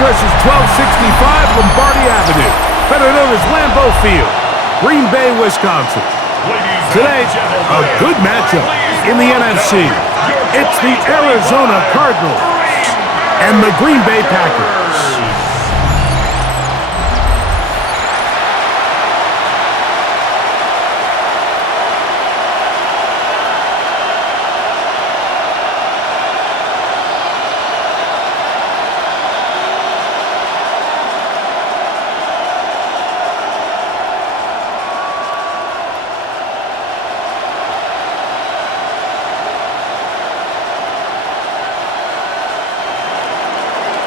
address is 1265 Lombardi Avenue, better known as Lambeau Field, Green Bay, Wisconsin. Today, a good matchup in the NFC. It's the Arizona Cardinals and the Green Bay Packers.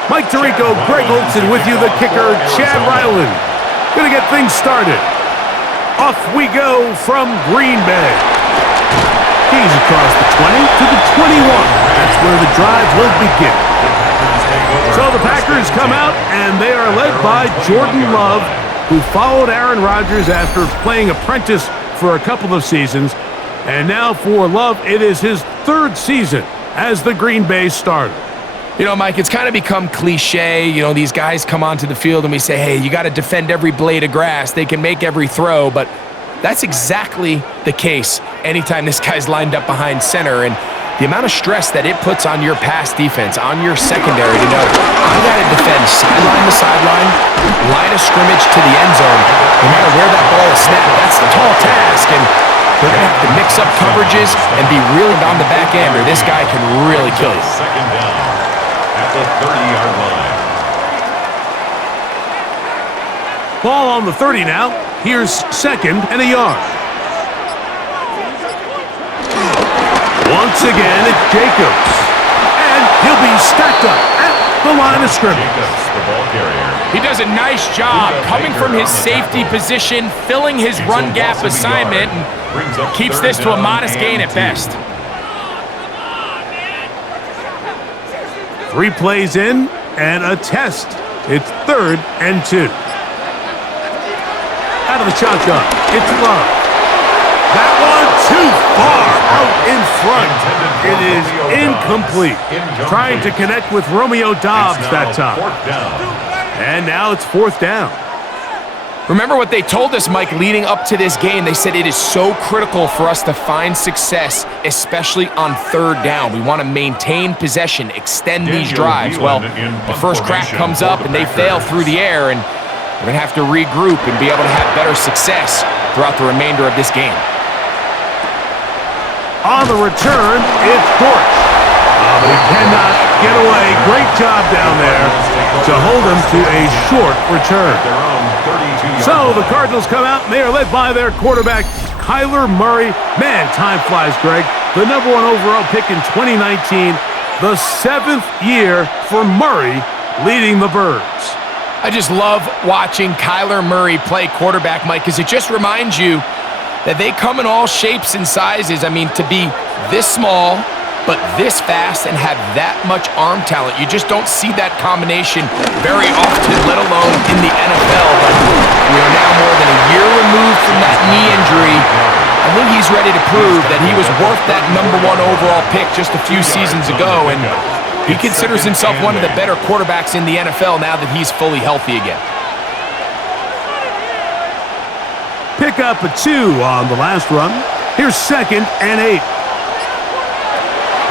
Mike Tirico, Greg Olson with you, the kicker, Chad Ryland. Gonna get things started. Off we go from Green Bay. He's across the 20 to the 21. That's where the drive will begin. So the Packers come out, and they are led by Jordan Love, who followed Aaron Rodgers after playing apprentice for a couple of seasons. And now for Love, it is his third season as the Green Bay starter. You know, Mike, it's kind of become cliche. You know, these guys come onto the field and we say, hey, you got to defend every blade of grass. They can make every throw, but that's exactly the case anytime this guy's lined up behind center. And the amount of stress that it puts on your pass defense, on your secondary to know, I got to defend sideline to sideline, line of scrimmage to the end zone, no matter where that ball is snapped. That's a tall task, and they're going to have to mix up coverages and be really on the back end, or this guy can really kill you. Second down at the 30-yard line. Ball on the 30 now. Here's second and a yard. Once again, it's Jacobs. And he'll be stacked up at the line of scrimmage. Jacobs, the ball carrier. He does a nice job coming from his safety position, filling his run gap assignment, and keeps this to a modest gain at best. 3 plays in and a test. It's 3rd and 2. Out of the shotgun, it's Love. That one too far out in front. It is incomplete. Trying to connect with Romeo Doubs that time. And now it's 4th down. Remember what they told us, Mike, leading up to this game. They said it is so critical for us to find success, especially on 3rd down. We want to maintain possession, extend these drives. Well, the first crack comes up and they fail through the air, and we're going to have to regroup and be able to have better success throughout the remainder of this game. On the return, it's Dortch. But he cannot get away. Great job down there to hold him to a short return. So the Cardinals come out, and they are led by their quarterback, Kyler Murray. Man, time flies, Greg. The #1 overall pick in 2019, the 7th year for Murray leading the Birds. I just love watching Kyler Murray play quarterback, Mike, because it just reminds you that they come in all shapes and sizes. I mean, to be this small, but this fast and have that much arm talent, you just don't see that combination very often, let alone in the NFL. But we are now more than a year removed from that knee injury. I think he's ready to prove that he was worth that #1 overall pick just a few seasons ago, and he considers himself one of the better quarterbacks in the NFL now that he's fully healthy again. Pick up a 2 on the last run. Here's 2nd and 8.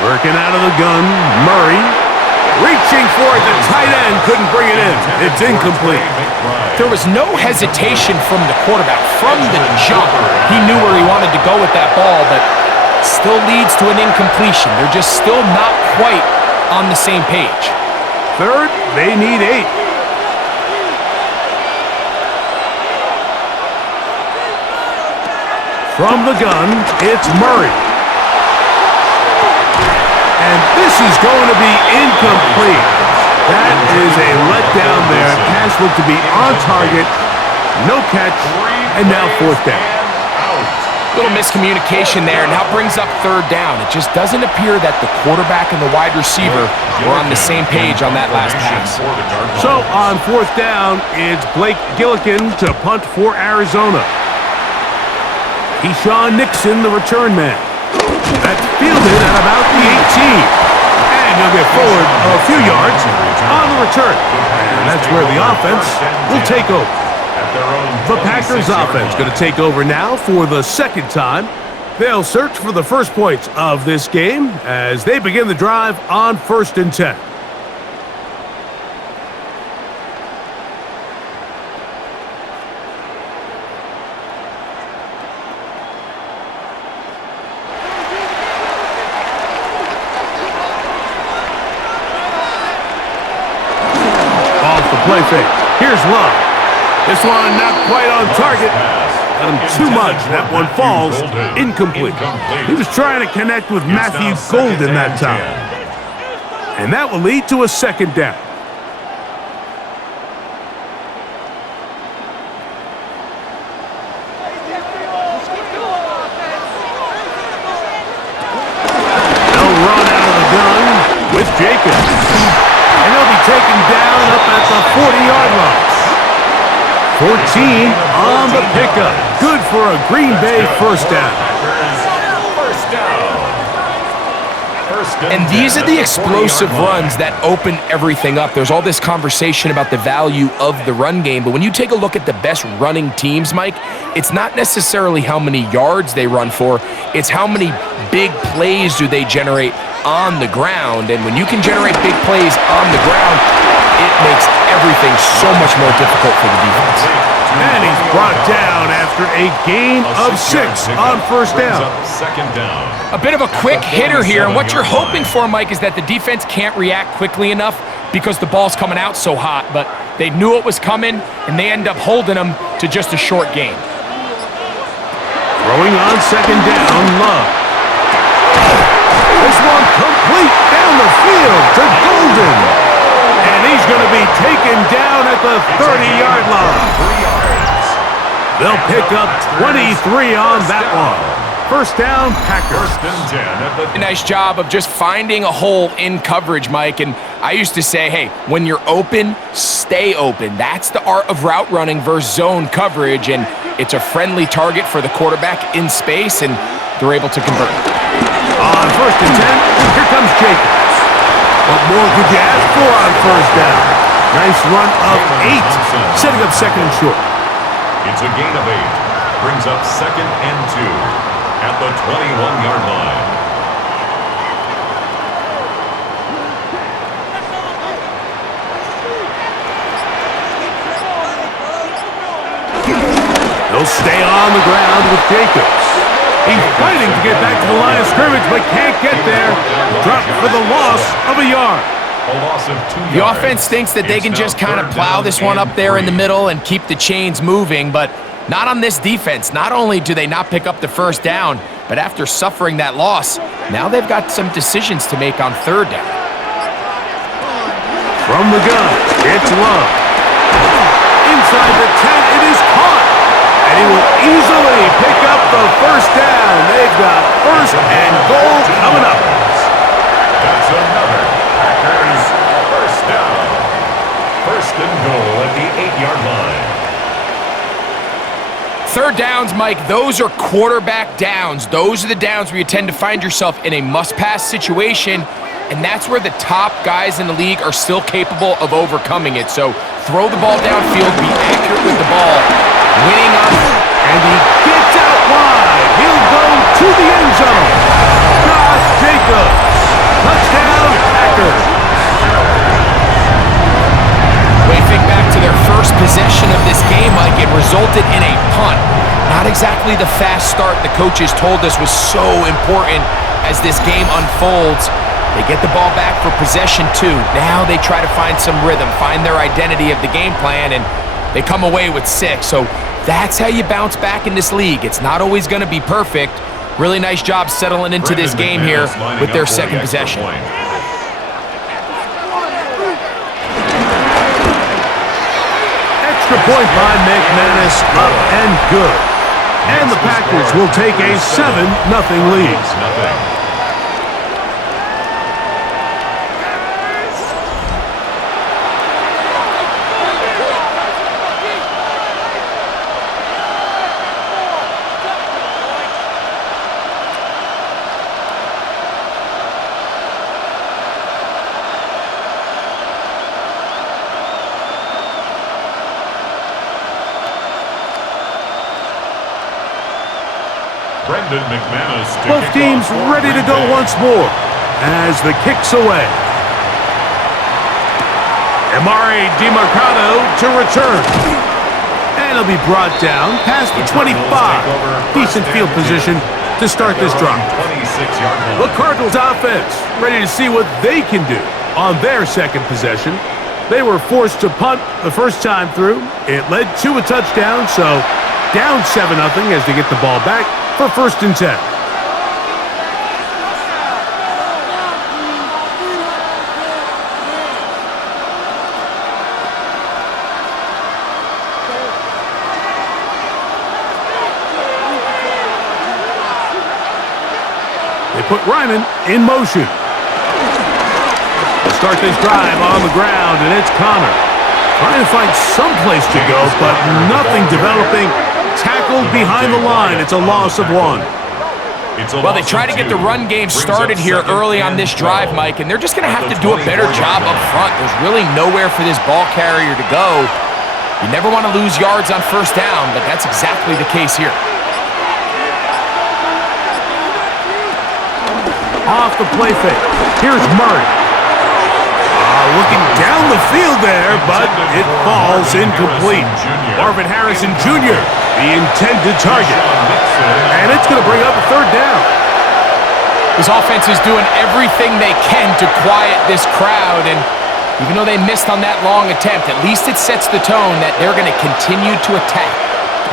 Working out of the gun, Murray. Reaching for it, the tight end couldn't bring it in. It's incomplete. There was no hesitation from the quarterback. From the jump, he knew where he wanted to go with that ball, but still leads to an incompletion. They're just still not quite on the same page. 3rd, they need 8. From the gun, it's Murray. And this is going to be incomplete. That is a letdown there. Pass looked to be on target. No catch. And now 4th down. Little miscommunication there, and now brings up 3rd down. It just doesn't appear that the quarterback and the wide receiver were on the same page on that last pass. So on 4th down, it's Blake Gillikin to punt for Arizona. Keyshawn Nixon, the return man. That's fielded at about the 18. And And he'll get forward a few yards on the return. And that's where the offense will take over. The Packers offense going to take over now for the second time. They'll search for the first points of this game as they begin the drive on 1st and 10. Off the play fake. Here's Love. This one not quite on target. Got him too much. That one falls incomplete. He was trying to connect with Matthew Golden that time. And that will lead to a second down. They'll run out of the gun with Jacobs. And he'll be taken down up at the 40-yard line. 14 on the pickup. Good for a Green Bay first down. And these are the explosive runs that open everything up. There's all this conversation about the value of the run game, but when you take a look at the best running teams, Mike, it's not necessarily how many yards they run for, it's how many big plays do they generate on the ground. And when you can generate big plays on the ground, it makes everything so much more difficult for the defense. And he's brought down after a gain of 6 on first down. A bit of a quick hitter here, and what you're hoping for, Mike, is that the defense can't react quickly enough because the ball's coming out so hot, but they knew it was coming, and they end up holding them to just a short gain. Throwing on second down, Love. This one complete down the field to Golden. And he's going to be taken down at the 30-yard line. They'll pick up 23 on that one. First down, Packers. A nice job of just finding a hole in coverage, Mike. And I used to say, hey, when you're open, stay open. That's the art of route running versus zone coverage. And it's a friendly target for the quarterback in space, and they're able to convert. On 1st and 10, here comes Jacobs. What more could you ask for on first down? Nice run of 8, setting up second and short. It's a gain of 8. Brings up 2nd and 2 at the 21-yard line. He'll stay on the ground with Jacobs. He's fighting to get back to the line of scrimmage, but can't get there. Dropped for the loss of a yard. A loss of 2 yards. The offense thinks that they can just kind of plow this one up there in the middle and keep the chains moving, but not on this defense. Not only do they not pick up the first down, but after suffering that loss, now they've got some decisions to make on third down. From the gun, it's Love. Inside the 10, it is caught. And he will easily pick up the first down. They've got first and goal coming up. That's another Packers first down. First and goal at the 8-yard line. Third downs, Mike, those are quarterback downs. Those are the downs where you tend to find yourself in a must-pass situation, and that's where the top guys in the league are still capable of overcoming it. So throw the ball downfield, be accurate with the ball, winning up. And he gets out wide. He'll go to the end zone. Josh Jacobs. Touchdown, Packers. When you think back to their first possession of this game, Mike, it resulted in a punt. Not exactly the fast start the coaches told us was so important as this game unfolds. They get the ball back for possession 2. Now they try to find some rhythm, find their identity of the game plan, and they come away with 6. So that's how you bounce back in this league. It's not always going to be perfect. Really nice job settling into this game here with their second possession. Extra point by McManus, up and good. And the Packers will take a 7-0 lead. Brendan McManus to Both kick teams off for ready to Green go Bay. once more as the kick's away. Amari DiMercado to return. And he'll be brought down past the 25. Decent field position to start this drive. 26-yard line. The Cardinals offense ready to see what they can do on their second possession. They were forced to punt the first time through. It led to a touchdown, so down 7-0 as they get the ball back for 1st and 10. They put Ryman in motion. They'll start this drive on the ground, and it's Connor. Trying to find some place to go, but nothing developing. Tackled behind the line. It's a loss of 1. Well, they try to get the run game started here early on this drive, Mike, and they're just going to have to do a better job up front. There's really nowhere for this ball carrier to go. You never want to lose yards on 1st down, but that's exactly the case here. Off the play fake. Here's Murray. Looking down the field there, but it falls incomplete. Marvin Harrison Jr., the intended target. And it's going to bring up a 3rd down. This offense is doing everything they can to quiet this crowd, and even though they missed on that long attempt, at least it sets the tone that they're going to continue to attack.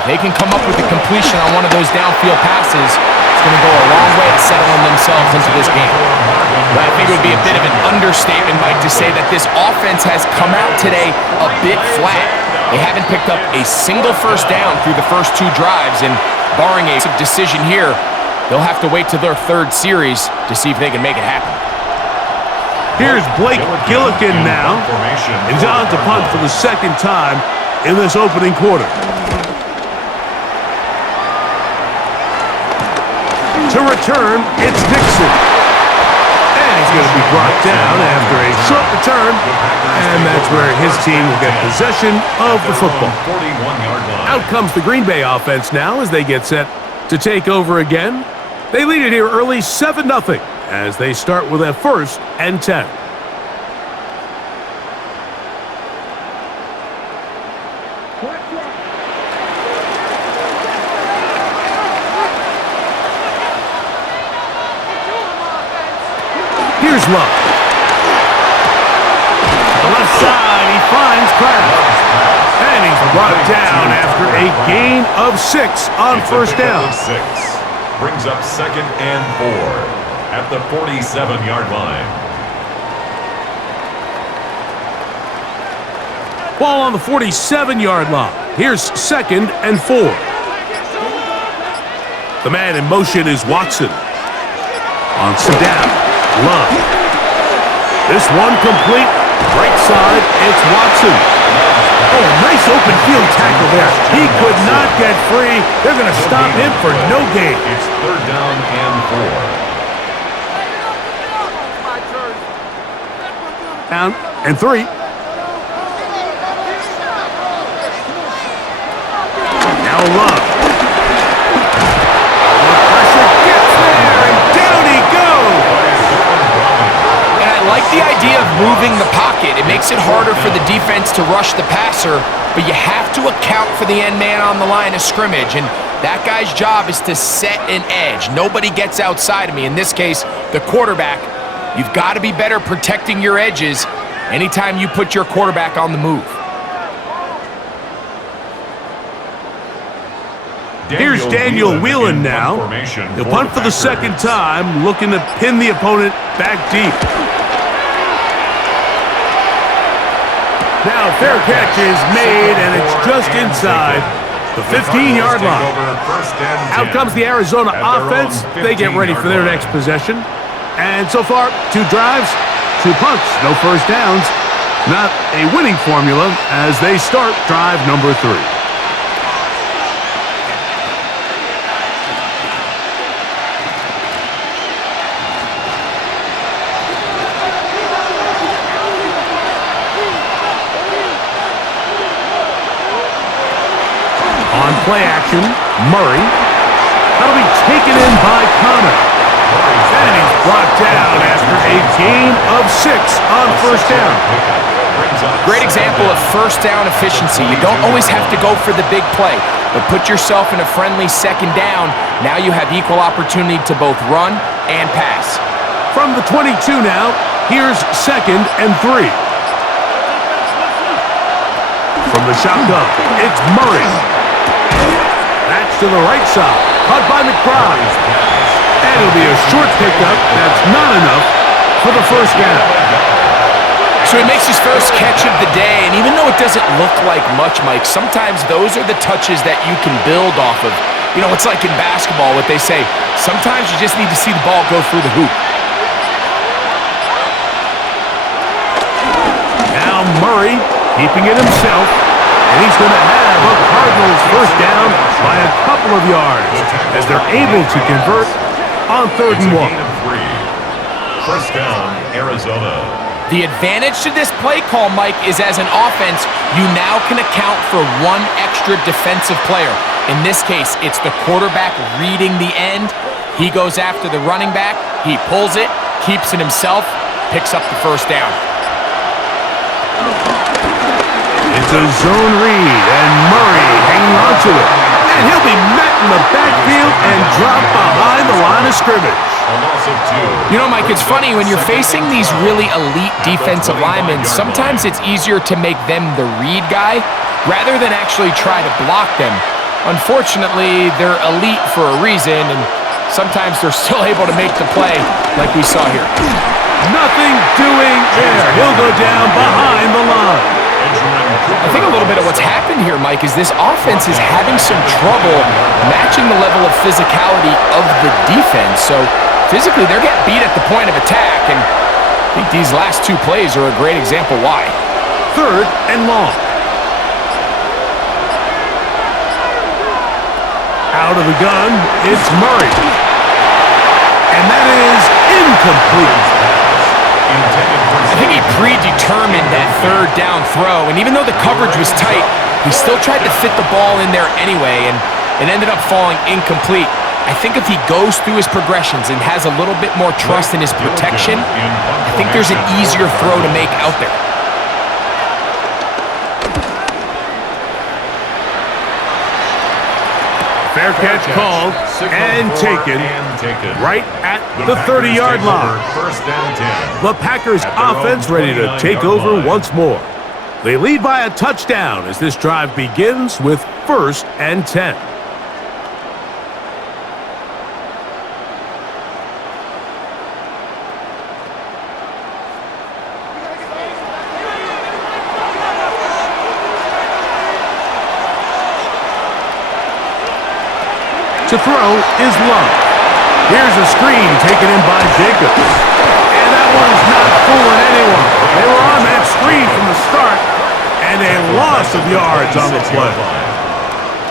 If they can come up with a completion on one of those downfield passes, it's going to go a long way to settling themselves into this game. But I think it would be a bit of an understatement, Mike, to say that this offense has come out today a bit flat. They haven't picked up a single 1st down through the first 2 drives, and barring a decision here, they'll have to wait till their 3rd series to see if they can make it happen. Here's Blake Gillikin now. He's on to punt for the 2nd time in this opening quarter. To return, it's Dixon. And he's going to be brought down after a short return. And that's where his team will get possession of the football. 41-yard line. Out comes the Green Bay offense now as they get set to take over again. They lead it here early 7-0 as they start with a 1st and 10. Here's Love. The left side, he finds Kraft. And he's brought down after a gain of 6 on 1st down. 6 brings up 2nd and 4 at the 47-yard line. Ball on the 47-yard line. Here's 2nd and 4. The man in motion is Watson. On some down. Love. This one complete. Right side, it's Watson. Oh, nice open field tackle there. He could not get free. They're going to stop him for no gain. It's 3rd down and 4. Down and 3. Now Love. Pressure gets there, and down he goes. And I like the idea of moving the pocket. It makes it harder for the defense to rush the passer, but you have to account for the end man on the line of scrimmage, and that guy's job is to set an edge. Nobody gets outside of me. In this case, the quarterback. You've got to be better protecting your edges anytime you put your quarterback on the move. Here's Daniel Whelan now. He'll punt for the 2nd time, looking to pin the opponent back deep. Now fair catch is made, and it's just inside the 15-yard line. Out comes the Arizona offense. They get ready for their next possession. And so far, 2 drives, 2 punts, no 1st downs. Not a winning formula as they start drive number 3. On play action, Murray. How That'll be taken in by Connor. And he's brought down after a gain of 6 on first down. Great example of first down efficiency. You don't always have to go for the big play, but put yourself in a friendly second down. Now you have equal opportunity to both run and pass. From the 22 now, here's 2nd and 3. From the shotgun, it's Murray. That's to the right side, caught by McBride. And it'll be a short pickup. That's not enough for the first down. So he makes his first catch of the day, and even though it doesn't look like much, Mike, sometimes those are the touches that you can build off of. You know, it's like in basketball, what they say, sometimes you just need to see the ball go through the hoop. Now Murray keeping it himself, and he's going to have a Cardinals first down by a couple of yards as they're able to convert on 3rd and 1. First down, Arizona. The advantage to this play call, Mike, is as an offense, you now can account for one extra defensive player. In this case, it's the quarterback reading the end. He goes after the running back. He pulls it, keeps it himself, picks up the first down. It's a zone read, and Murray hanging on to it. And he'll be met in the backfield and dropped behind the line of scrimmage. You know, Mike, it's funny, when you're facing these really elite defensive linemen, sometimes it's easier to make them the read guy rather than actually try to block them. Unfortunately, they're elite for a reason, and sometimes they're still able to make the play like we saw here. Nothing doing there. He'll go down behind the line. I think a little bit of what's happened here, Mike, is this offense is having some trouble matching the level of physicality of the defense. So physically, they're getting beat at the point of attack, and I think these last 2 plays are a great example why. 3rd and long. Out of the gun, it's Murray. And that is incomplete. I think he predetermined that 3rd down throw, and even though the coverage was tight, he still tried to fit the ball in there anyway, and it ended up falling incomplete. I think if he goes through his progressions and has a little bit more trust in his protection, I think there's an easier throw to make out there. Fair catch called and taken right at the 30-yard line. The Packers offense ready to take over once more. They lead by a touchdown as this drive begins with 1st and 10. To throw is Love. Here's a screen taken in by Jacobs. And that one's not fooling anyone. They were on that screen from the start, and a loss of yards on the play.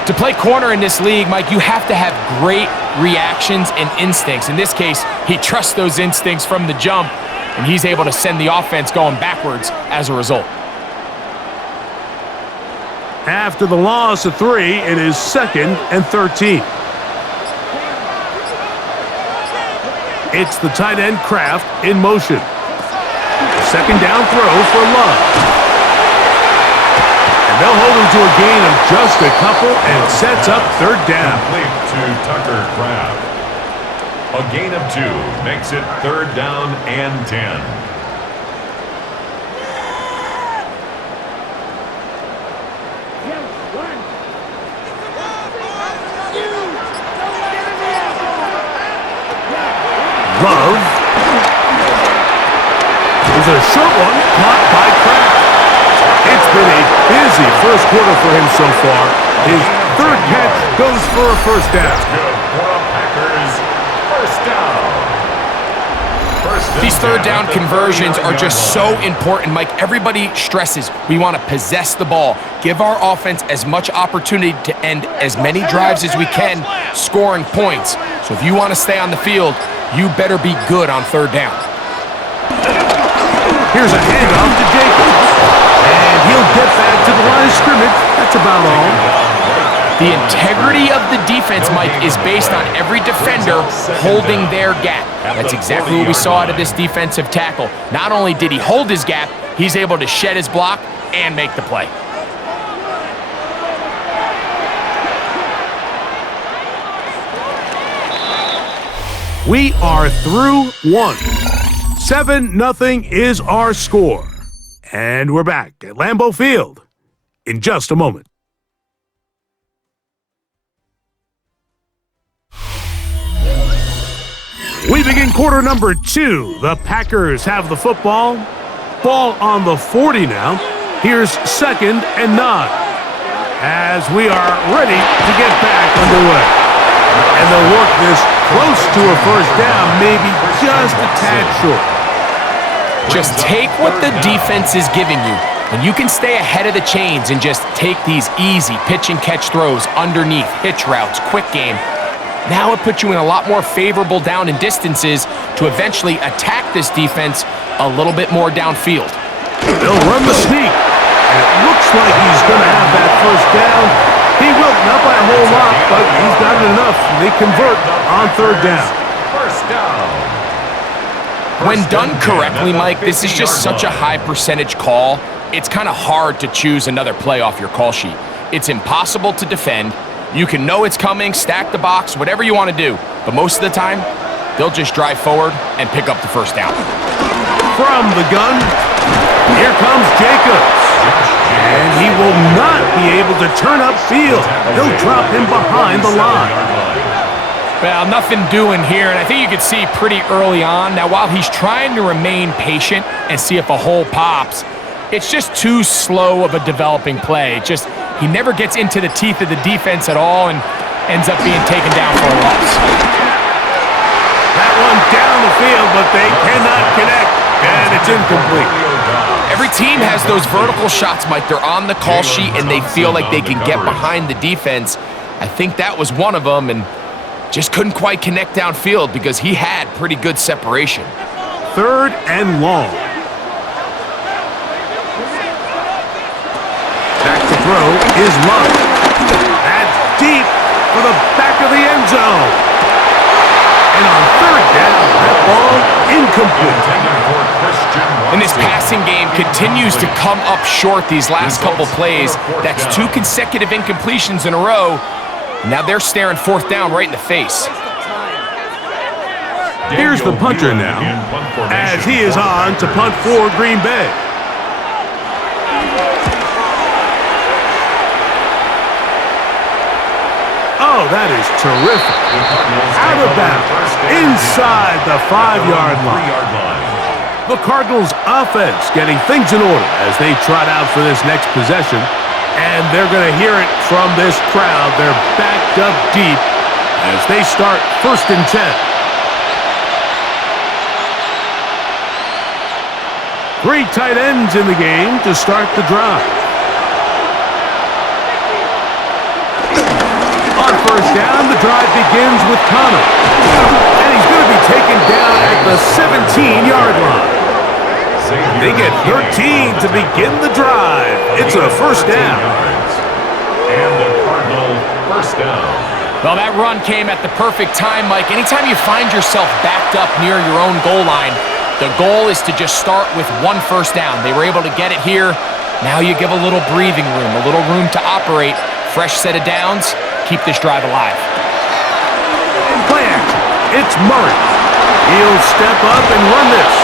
To play corner in this league, Mike, you have to have great reactions and instincts. In this case, he trusts those instincts from the jump, and he's able to send the offense going backwards as a result. After the loss of 3, it is 2nd and 13. It's the tight end Kraft in motion. Second down throw for Love. And they'll hold him to a gain of just a couple and sets up 3rd down. Complete to Tucker Kraft. A gain of 2 makes it 3rd down and 10. Love. There's a short one caught by Kraft. It's been a busy first quarter for him so far. His 3rd catch goes for a first down. Good for a Packers first down. These 3rd down conversions are just so important, Mike. Everybody stresses we want to possess the ball, give our offense as much opportunity to end as many drives as we can, scoring points. So if you want to stay on the field, you better be good on 3rd down. Here's a handoff to Jacobs. And he'll get back to the line of scrimmage. That's about all. The integrity of the defense, Mike, is based on every defender holding their gap. That's exactly what we saw out of this defensive tackle. Not only did he hold his gap, he's able to shed his block and make the play. We are through one. 7-0 is our score. And we're back at Lambeau Field in just a moment. We begin quarter number 2. The Packers have the football. Ball on the 40 now. Here's 2nd and 9. As we are ready to get back underway. And they'll work this close to a first down, maybe just a tad short. Just take what the defense is giving you. When you can stay ahead of the chains and just take these easy pitch and catch throws underneath, hitch routes, quick game, now it puts you in a lot more favorable down and distances to eventually attack this defense a little bit more downfield. They'll run the sneak, and it looks like he's going to have that first down. He will, not by a whole lot, but he's got it enough. They convert on 3rd down. First down. When done correctly, Mike, this is just such a high percentage call. It's kind of hard to choose another play off your call sheet. It's impossible to defend. You can know it's coming, stack the box, whatever you want to do. But most of the time, they'll just drive forward and pick up the first down. From the gun, here comes Jacobs. And he will not be able to turn upfield. He'll drop him behind the line. Well, nothing doing here, and I think you could see pretty early on. Now, while he's trying to remain patient and see if a hole pops, it's just too slow of a developing play. He never gets into the teeth of the defense at all and ends up being taken down for a loss. That one down the field, but they cannot connect, and it's incomplete. Every team has those vertical shots, Mike. They're on the call sheet, and they feel like they can get behind the defense. I think that was one of them, and just couldn't quite connect downfield because he had pretty good separation. 3rd and long. Back to throw is Love. That's deep for the back of the end zone. And on 3rd down, that ball incomplete. And this passing game continues to come up short these last couple plays. That's 2 consecutive incompletions in a row. Now they're staring 4th down right in the face. Here's the punter now, as he is on to punt for Green Bay. Oh, that is terrific. Out of bounds, inside the 5-yard line. The Cardinals offense getting things in order as they trot out for this next possession. And they're going to hear it from this crowd. They're backed up deep as they start 1st and 10. 3 tight ends in the game to start the drive. On 1st down, the drive begins with Connor. And he's going to be taken down at the 17-yard line. They get 13 to begin the drive. It's a 1st down. And the Cardinal 1st down. Well, that run came at the perfect time, Mike. Anytime you find yourself backed up near your own goal line, the goal is to just start with 1 1st down. They were able to get it here. Now you give a little breathing room, a little room to operate. Fresh set of downs. Keep this drive alive. Play action. It's Murray. He'll step up and run this.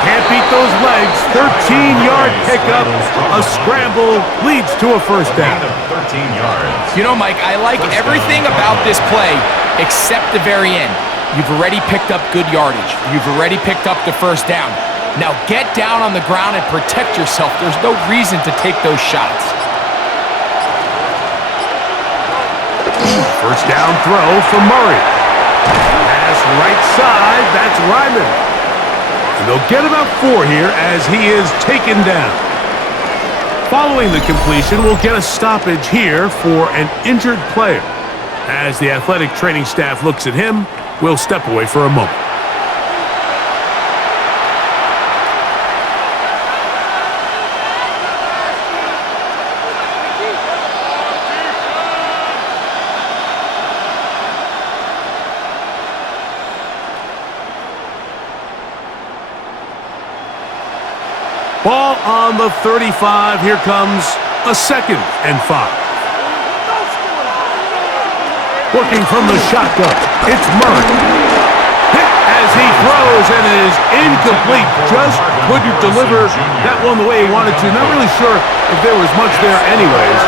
Can't beat those legs. 13-yard pickup. A scramble leads to a 1st down. 13 yards. You know, Mike, I like everything about this play except the very end. You've already picked up good yardage. You've already picked up the 1st down. Now get down on the ground and protect yourself. There's no reason to take those shots. 1st down throw for Murray. Pass right side. That's Ryman. And they'll get about 4 here as he is taken down. Following the completion, we'll get a stoppage here for an injured player. As the athletic training staff looks at him, we'll step away for a moment. Ball on the 35. Here comes a 2nd and 5. Working from the shotgun, it's Murray. Hit as he throws, and it is incomplete. Just couldn't deliver that one the way he wanted to. Not really sure if there was much there anyways.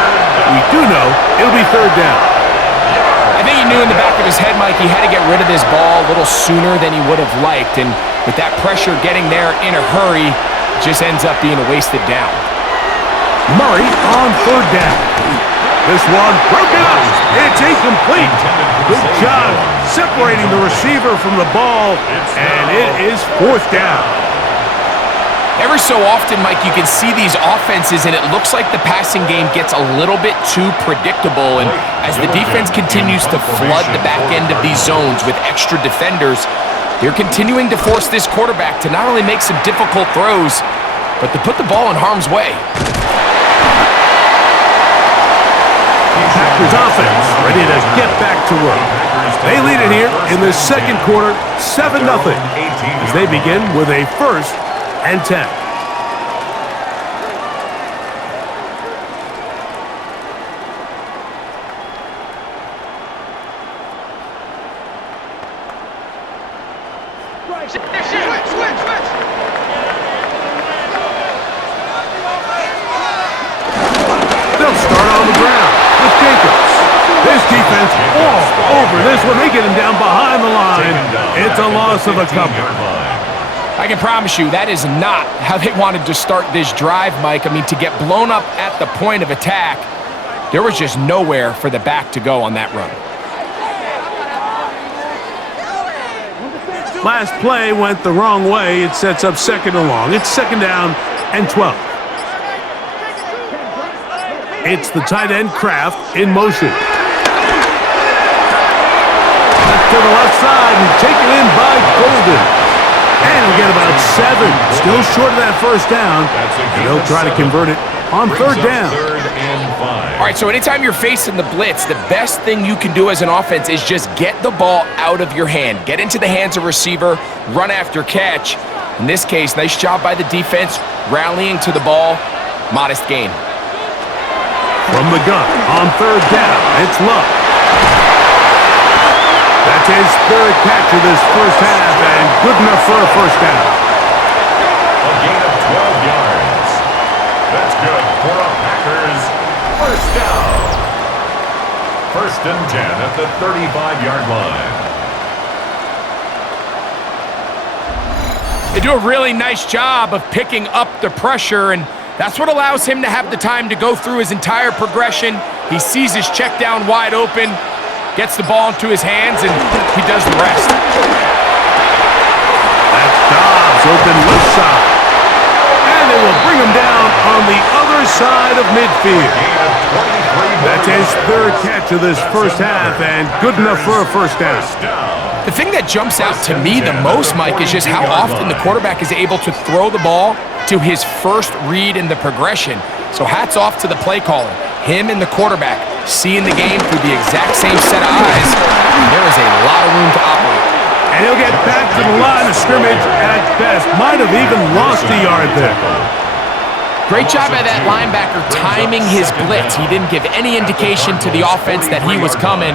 We do know it'll be 3rd down. I think he knew in the back of his head, Mike, he had to get rid of this ball a little sooner than he would have liked. And with that pressure getting there in a hurry, it just ends up being a wasted down. Murray on 3rd down. This one broken up. It's incomplete. Good job separating the receiver from the ball, and it is 4th down. Every so often, Mike, you can see these offenses, and it looks like the passing game gets a little bit too predictable. And as the defense continues to flood the back end of these zones with extra defenders, they're continuing to force this quarterback to not only make some difficult throws, but to put the ball in harm's way. Packers offense ready to get back to work. They lead it here in the 2nd quarter, 7-0, as they begin with a 1st and 10. They'll start on the ground with Jacobs. This defense all over this one. They get him down behind the line. It's a loss of a couple. I can promise you that is not how they wanted to start this drive, Mike. I mean, to get blown up at the point of attack, there was just nowhere for the back to go on that run. Last play went the wrong way. It sets up 2nd and long. It's 2nd down and 12. It's the tight end, Kraft, in motion. To the left side and taken in by Golden. And he'll get about 7. Still short of that 1st down. And they'll try to convert it on 3rd down. All right, so anytime you're facing the blitz, the best thing you can do as an offense is just get the ball out of your hand. Get into the hands of receiver, run after catch. In this case, nice job by the defense, rallying to the ball. Modest gain. From the gun on 3rd down, it's Love. That's his 3rd catch of this 1st half, and good enough for a 1st down. A gain of 12 yards. That's good for a Packers 1st down. 1st and 10 at the 35-yard line. They do a really nice job of picking up the pressure, and that's what allows him to have the time to go through his entire progression. He sees his check down wide open, gets the ball into his hands, and he does the rest. That's Dobbs open left side. And they will bring him down on the other side of midfield. That's his 3rd catch of this 1st half, and good enough for a 1st down. The thing that jumps out to me the most, Mike, is just how often the quarterback is able to throw the ball to his first read in the progression. So hats off to the play caller. Him and the quarterback seeing the game through the exact same set of eyes. There is a lot of room to operate. And he'll get back to the line of scrimmage at best. Might have even lost a yard there. Great job by that linebacker timing his blitz. He didn't give any indication to the offense that he was coming,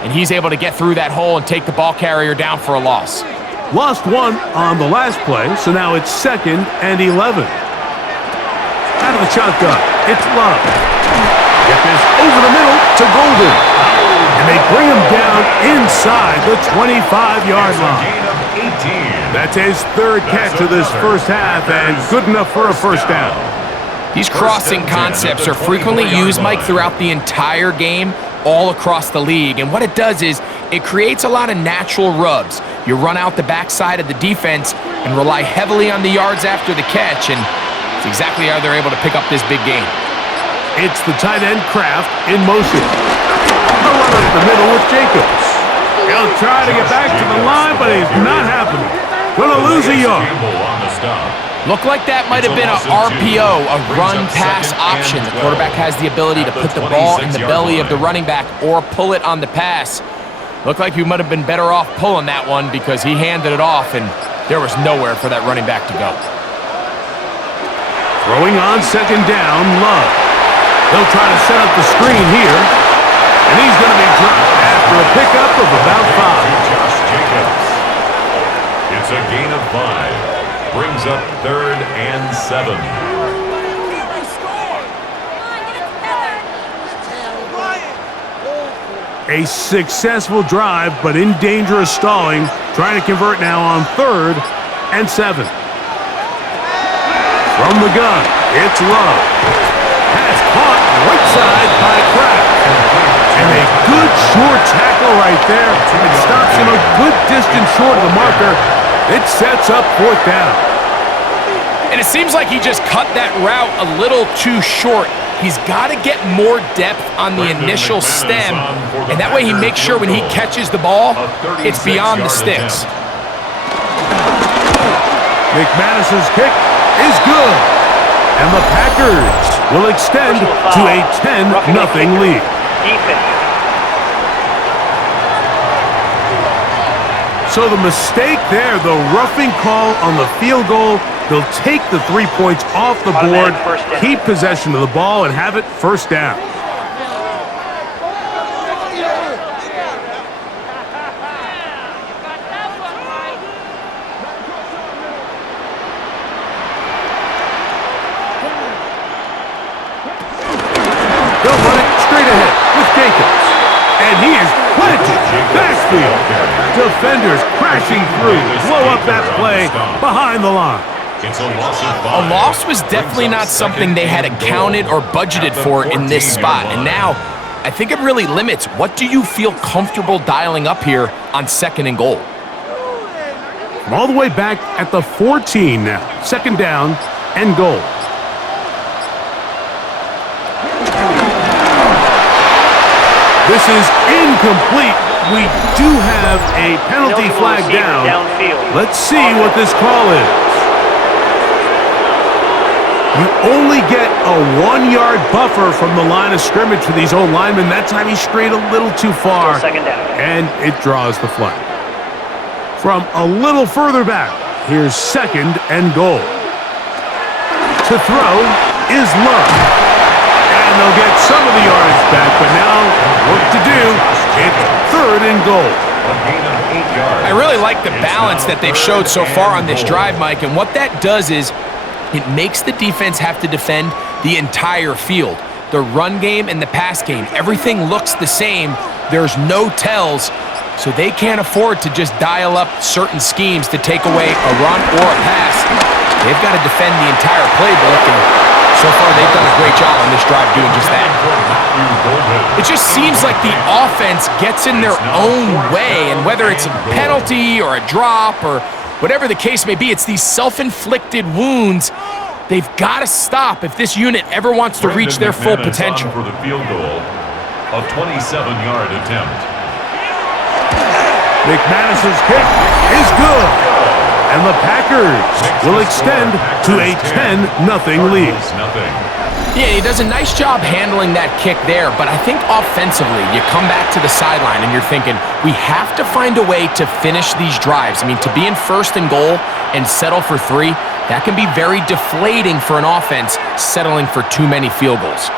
and he's able to get through that hole and take the ball carrier down for a loss. Lost 1 on the last play, so now it's 2nd and 11. Out of the shotgun, it's Love. Get this over the middle to Golden. And they bring him down inside the 25-yard line. That's his 3rd catch of this 1st half, and good enough for a 1st down. These crossing concepts are frequently used, Mike, throughout the entire game, all across the league. And what it does is it creates a lot of natural rubs. You run out the backside of the defense and rely heavily on the yards after the catch, and it's exactly how they're able to pick up this big game. It's the tight end, Kraft, in motion. A run up the middle with Jacobs. He'll try to get back to the line, but it's not happening. Gonna lose a yard. Looked like that might have been a RPO, a run-pass option. The quarterback has the ability to put the ball in the belly of the running back or pull it on the pass. Looked like he might have been better off pulling that one because he handed it off, and there was nowhere for that running back to go. Throwing on second down, Love. They'll try to set up the screen here. And he's going to be dropped after a pickup of about 5. Josh Jacobs. It's a gain of 5. Brings up 3rd and 7. A successful drive, but in danger of stalling. Trying to convert now on 3rd and 7. From the gun, it's Love. Pass caught right side by Kraft. And a good short tackle right there. It stops him a good distance short of the marker. It sets up 4th down. And it seems like he just cut that route a little too short. He's got to get more depth on the initial stem, and that way he makes sure when he catches the ball, it's beyond the sticks. McManus's kick is good, and the Packers will extend to a 10-0 lead. So the mistake there, the roughing call on the field goal, they'll take the 3 points off the board, keep possession of the ball, and have it 1st down. They'll run it straight ahead with Jacobs. And he is planted backfield. Defenders crashing through, blow up that play behind the line. It's a loss of 5. A loss was definitely not something they had accounted or budgeted for in this spot. And now, I think it really limits what do you feel comfortable dialing up here on 2nd and goal. From all the way back at the 14 now. 2nd down and goal. This is incomplete. We do have a penalty flag down. Let's see what this call is. You only get a 1-yard buffer from the line of scrimmage for these old linemen. That time he strayed a little too far, and it draws the flag. From a little further back, here's 2nd and goal. To throw is Love. And they'll get some of the yardage back, but now work to do. It's 3rd and goal. A gain of 8 yards. I really like the balance that they've showed so far on this drive, Mike, and what that does is it makes the defense have to defend the entire field. The run game and the pass game, everything looks the same. There's no tells, so they can't afford to just dial up certain schemes to take away a run or a pass. They've got to defend the entire playbook, and so far they've done a great job on this drive doing just that. It just seems like the offense gets in their own way, and whether it's a penalty or a drop or whatever the case may be, it's these self-inflicted wounds they've got to stop if this unit ever wants to reach their full potential. For the field goal, a 27-yard attempt. McManus's kick is good, and the Packers will extend to a 10-0 lead. Yeah, he does a nice job handling that kick there, but I think offensively, you come back to the sideline and you're thinking, we have to find a way to finish these drives. I mean, to be in 1st and goal and settle for 3, that can be very deflating for an offense settling for too many field goals.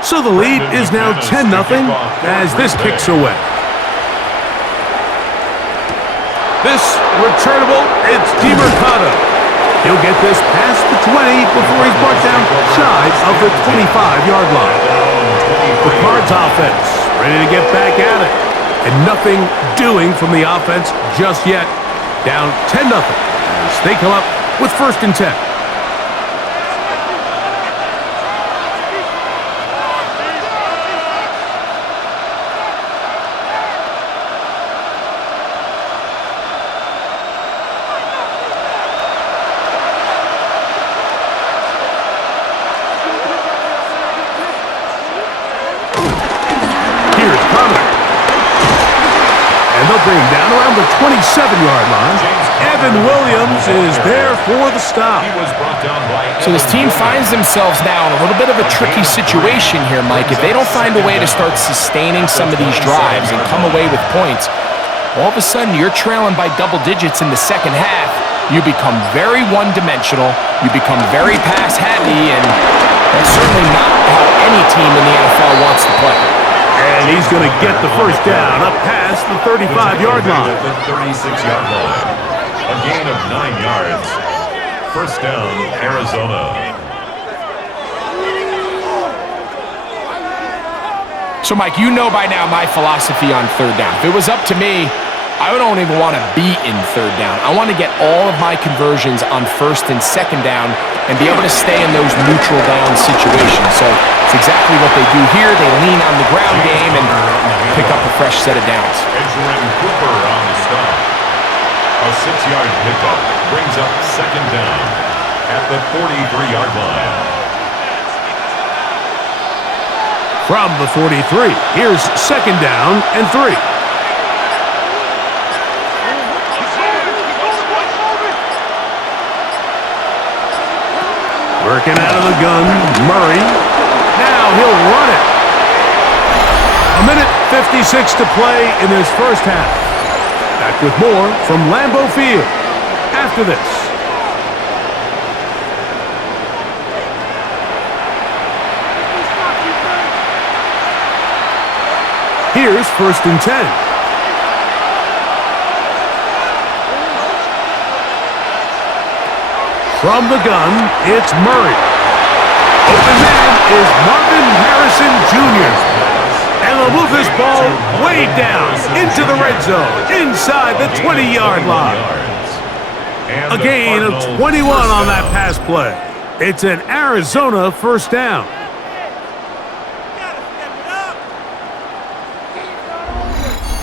So the lead is now 10-0 as this kicks away. This returnable, it's DiMercato. He'll get this past the 20 before he's brought down shy of the 25-yard line. The Cards offense ready to get back at it. And nothing doing from the offense just yet. Down 10-0 as they come up with 1st and 10. Bring him down around the 27-yard line. Evan Williams is there for the stop. So this team finds themselves now in a little bit of a tricky situation here, Mike. If they don't find a way to start sustaining some of these drives and come away with points, all of a sudden you're trailing by double digits in the second half. You become very one-dimensional, you become very pass-heavy, and that's certainly not how any team in the NFL wants to play. And he's going to get the first down up past the 35-yard line. At the 36-yard line. A gain of 9 yards. First down, Arizona. So, Mike, you know by now my philosophy on third down. If it was up to me, I don't even want to be in third down. I want to get all of my conversions on first and second down and be able to stay in those neutral down situations. So it's exactly what they do here. They lean on the ground game and pick up a fresh set of downs. Edgerrin Cooper on the stop. A 6-yard pickup brings up second down at the 43-yard line. From the 43, here's second down and 3. Working out of the gun, Murray. Now he'll run it. A minute 56 to play in this first half. Back with more from Lambeau Field after this. Here's first and 10. From the gun, it's Murray. Open man is Marvin Harrison Jr. And they'll move this ball way down into the red zone, inside the 20-yard line. A gain of 21 on that pass play. It's an Arizona first down.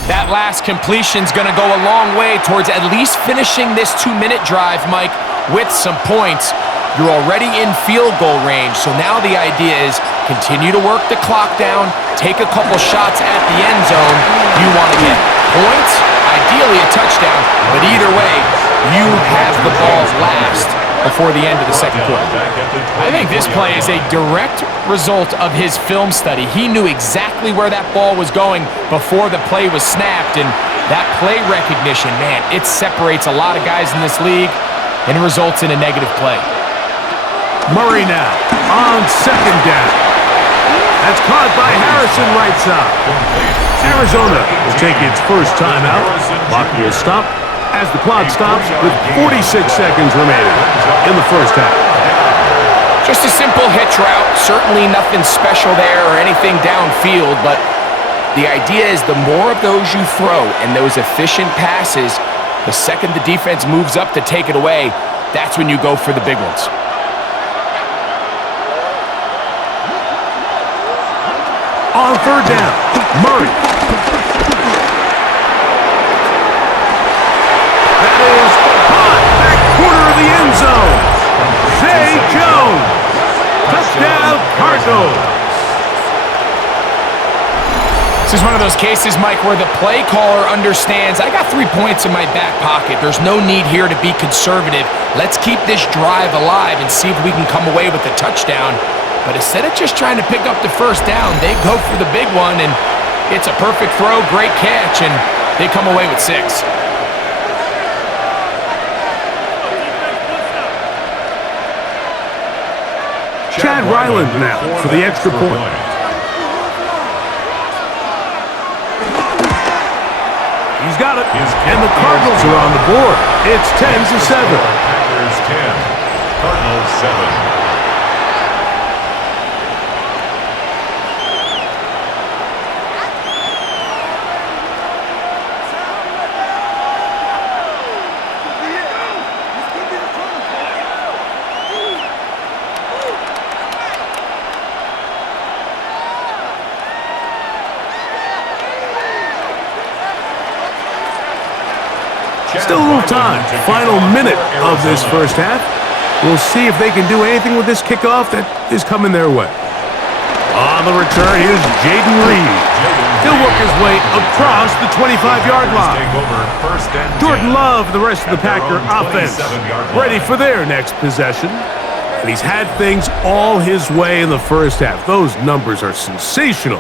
That last completion's going to go a long way towards at least finishing this 2-minute drive, Mike, with some points. You're already in field goal range, so now the idea is continue to work the clock down, take a couple shots at the end zone. You want to get points, ideally a touchdown, but either way, you have the ball last before the end of the second quarter. I think this play is a direct result of his film study. He knew exactly where that ball was going before the play was snapped, and that play recognition, man, it separates a lot of guys in this league and results in a negative play. Murray now on second down. That's caught by Harrison right side. Arizona will take its first timeout. Clock will stop as the clock stops with 46 seconds remaining in the first half. Just a simple hitch route. Certainly nothing special there or anything downfield, but the idea is the more of those you throw and those efficient passes, the second the defense moves up to take it away, that's when you go for the big ones. On third down, Murray. That is caught back corner of the end zone. Zay Jones. Touchdown, Cardinals. This is one of those cases, Mike, where the play caller understands, I got 3 points in my back pocket. There's no need here to be conservative. Let's keep this drive alive and see if we can come away with a touchdown. But instead of just trying to pick up the first down, they go for the big one, and it's a perfect throw, great catch, and they come away with 6. Chad Ryland now for the extra point. He's got it, and the Cardinals are on the board. It's 10-7. Packers 10, Cardinals 7. Still a little time. Final minute of this first half. We'll see if they can do anything with this kickoff that is coming their way. On the return, here's Jaden Reed. He'll work his way across the 25-yard line. Jordan Love, the rest of the Packer offense, ready for their next possession. And he's had things all his way in the first half. Those numbers are sensational.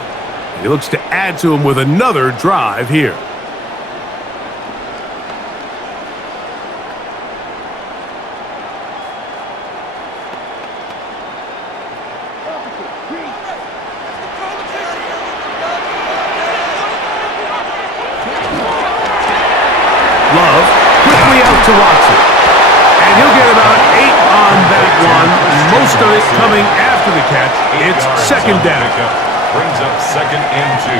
He looks to add to them with another drive here. Love quickly out to Watson. And he'll get about 8 on that one. Most of it coming after the catch. It's second down. Brings up 2nd and 2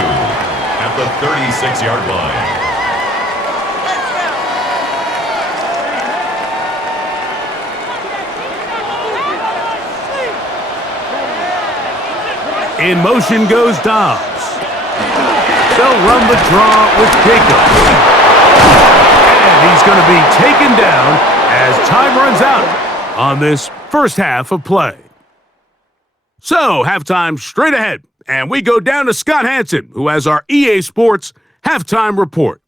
at the 36-yard line. In motion goes Dobbs. They'll run the draw with Jacobs. And he's going to be taken down as time runs out on this first half of play. So, halftime straight ahead, and we go down to Scott Hansen, who has our EA Sports halftime report.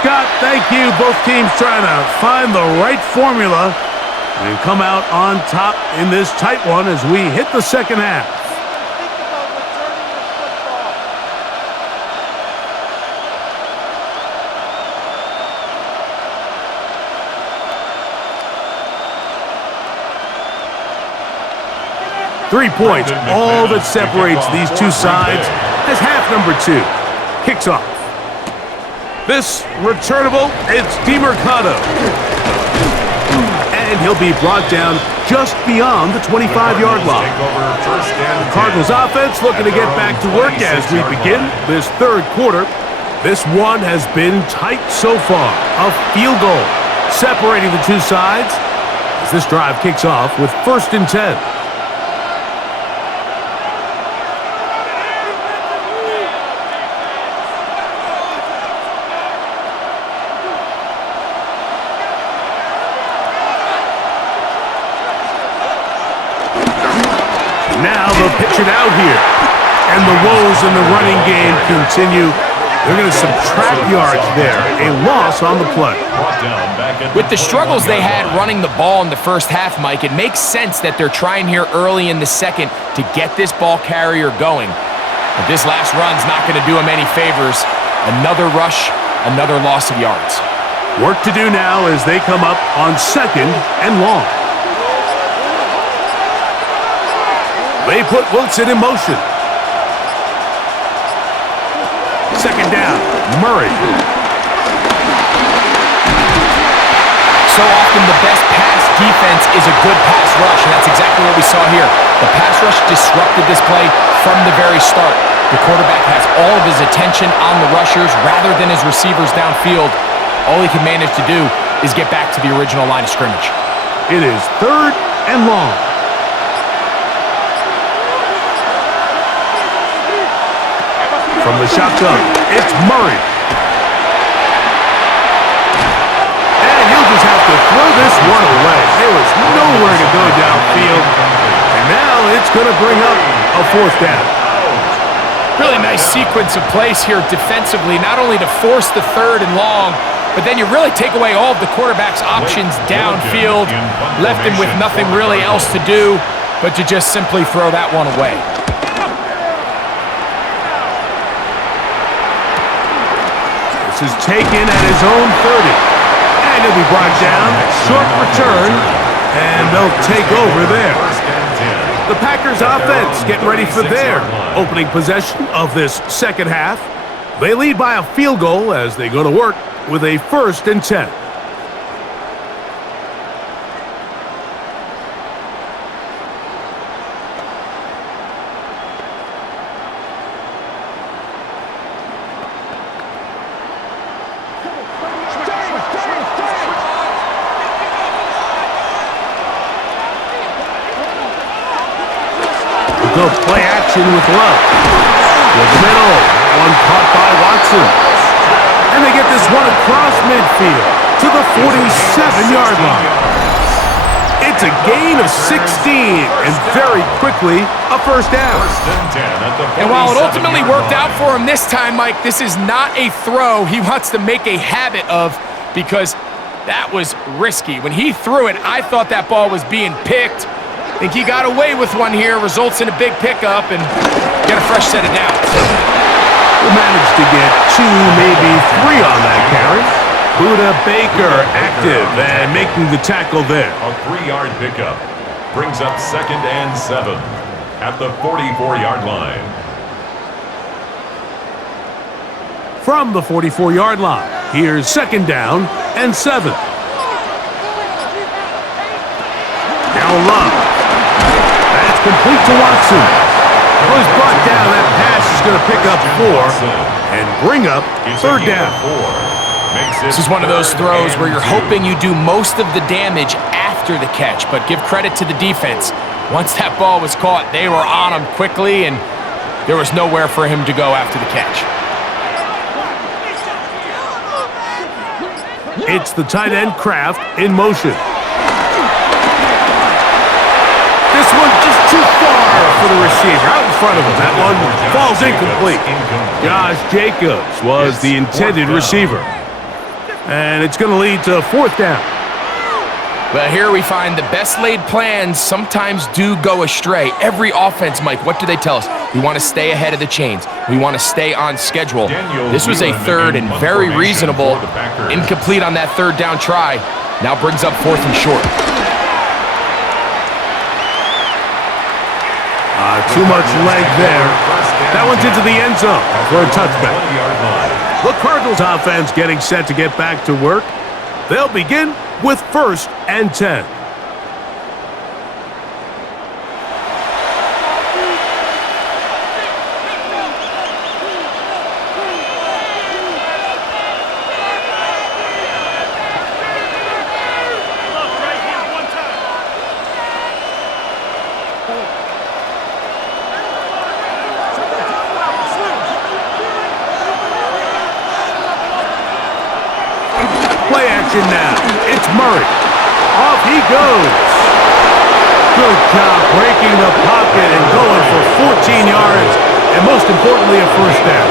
Scott, thank you. Both teams trying to find the right formula and come out on top in this tight one as we hit the second half. Three points, all that separates these two sides as half number 2 kicks off. This returnable, it's DeMercado. And he'll be brought down just beyond the 25-yard line. The Cardinals offense looking to get back to work as we begin this third quarter. This one has been tight so far. A field goal separating the two sides as this drive kicks off with 1st and 10. Now they'll pitch it out here. And the woes in the running game continue. They're going to subtract yards there. A loss on the play. With the struggles they had running the ball in the first half, Mike, it makes sense that they're trying here early in the second to get this ball carrier going. But this last run's not going to do them any favors. Another rush, another loss of yards. Work to do now as they come up on 2nd and long. They put Wilson in motion. 2nd down, Murray. So often the best pass defense is a good pass rush, and that's exactly what we saw here. The pass rush disrupted this play from the very start. The quarterback has all of his attention on the rushers rather than his receivers downfield. All he can manage to do is get back to the original line of scrimmage. It is 3rd and long. From the shotgun, it's Murray. And he'll just have to throw this one away. There was nowhere to go downfield. And now it's going to bring up a 4th down. Really nice sequence of plays here defensively, not only to force the 3rd and long, but then you really take away all of the quarterback's options downfield, left him with nothing really else to do but to just simply throw that one away. Is taken at his own 30. And he'll be brought down. Short return. And they'll take over there. The Packers offense getting ready for their opening possession of this second half. They lead by a field goal as they go to work with a 1st and 10. Go play action with Love. To the middle. One caught by Watson. And they get this one across midfield to the 47-yard line. It's a gain of 16, and very quickly, a 1st down. And while it ultimately worked out for him this time, Mike, this is not a throw he wants to make a habit of because that was risky. When he threw it, I thought that ball was being picked. I think he got away with one here, results in a big pickup, and get a fresh set of downs. We'll manage to get 2, maybe 3 on that carry. Buda Baker active and making the tackle there. A 3-yard pickup brings up 2nd and 7 at the 44-yard line. From the 44-yard line, here's 2nd down and 7. Now Love. That's complete to Watson. It was brought down. That pass is going to pick up 4 and bring up 3rd down. This is one of those throws where you're hoping you do most of the damage after the catch, but give credit to the defense. Once that ball was caught, they were on him quickly, and there was nowhere for him to go after the catch. It's the tight end Kraft in motion. This one just too far for the receiver. Out in front of him. That one falls incomplete. Josh Jacobs was the intended receiver. And it's going to lead to 4th down. Well, here we find the best laid plans sometimes do go astray. Every offense, Mike, what do they tell us? We want to stay ahead of the chains. We want to stay on schedule. This was a 3rd and very reasonable. Incomplete on that 3rd down try. Now brings up 4th and short. Too much leg there. That one's into the end zone for a touchback. The Cardinals offense getting set to get back to work. They'll begin with 1st and 10. Play action now. It's Murray. Off he goes. Good job breaking the pocket and going for 14 yards, and most importantly, a 1st down.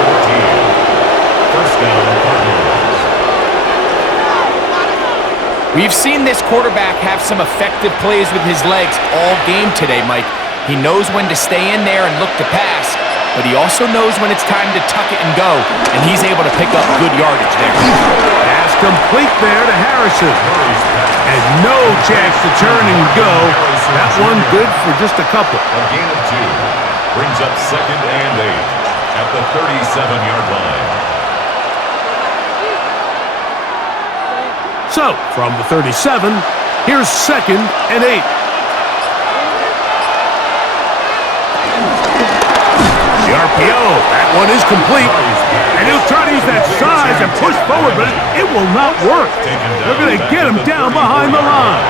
1st down, Cardinals. We've seen this quarterback have some effective plays with his legs all game today, Mike. He knows when to stay in there and look to pass, but he also knows when it's time to tuck it and go, and he's able to pick up good yardage there. Pass complete there to Harrison. And no chance to turn and go. That one good for just a couple. A gain of 2 brings up 2nd and 8 at the 37-yard line. So, from the 37, here's 2nd and 8. The RPO, that one is complete. And he'll try to use that size and push forward, but it will not work. They're going to get him down behind the line.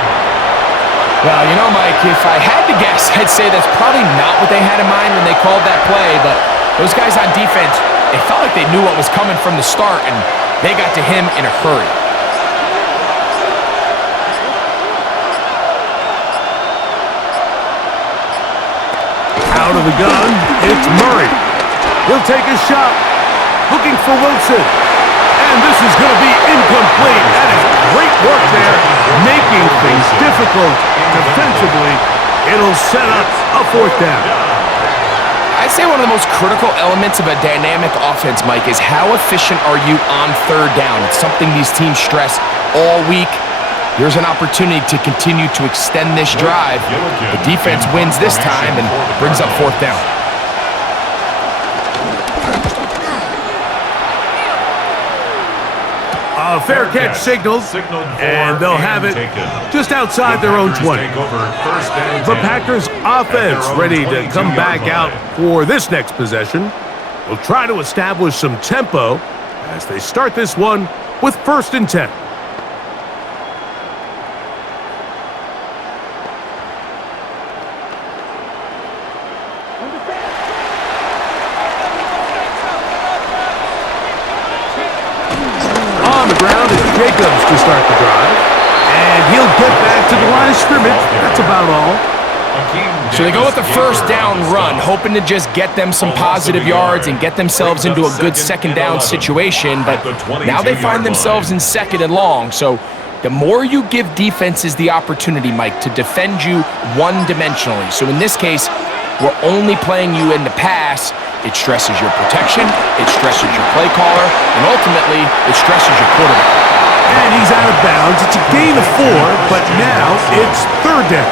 Well, you know, Mike, if I had to guess, I'd say that's probably not what they had in mind when they called that play, but those guys on defense, it felt like they knew what was coming from the start, and they got to him in a hurry. Out of the gun, it's Murray. He'll take a shot. Looking for Wilson. And this is going to be incomplete. That is great work there, making things difficult defensively. It'll set up a 4th down. I'd say one of the most critical elements of a dynamic offense, Mike, is how efficient are you on 3rd down? It's something these teams stress all week. Here's an opportunity to continue to extend this drive. The defense wins this time and brings up 4th down. A fair catch signaled, and they'll have it just outside their own 20. The Packers offense ready to come back out for this next possession. Will try to establish some tempo as they start this one with 1st and 10. On the ground, it's Jacobs to start the drive. And he'll get back to the line of scrimmage. That's about all. A So they go with the first down run, hoping to just get them some positive yards and get themselves into a good second down situation, but now they find themselves in second and long. So the more you give defenses the opportunity, Mike, to defend you one-dimensionally. So in this case, we're only playing you in the pass. It stresses your protection, it stresses your play caller, and ultimately, it stresses your quarterback. And he's out of bounds. It's a gain of 4, but now it's third down.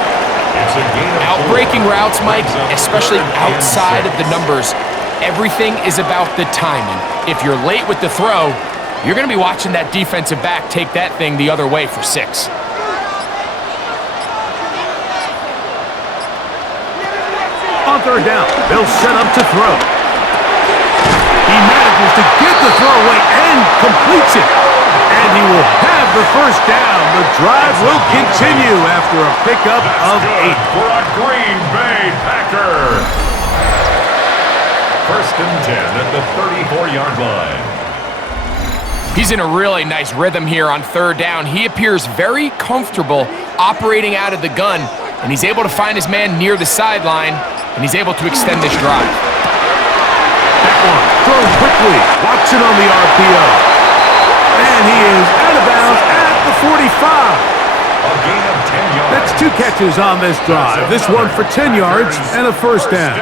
Out-breaking routes, Mike, especially outside of the numbers, everything is about the timing. If you're late with the throw, you're going to be watching that defensive back take that thing the other way for 6. On third down, they'll set up to throw. He manages to get the throw away and completes it. And he will have the first down. The drive will continue after a pickup of 8. For a Green Bay Packer. First and 10 at the 34-yard line. He's in a really nice rhythm here on third down. He appears very comfortable operating out of the gun, and he's able to find his man near the sideline, and he's able to extend this drive. That one thrown quickly. Watson on the RPO. And he is out of bounds at the 45. A gain of 10 yards. That's 2 catches on this drive. This one for 10 yards and a first down.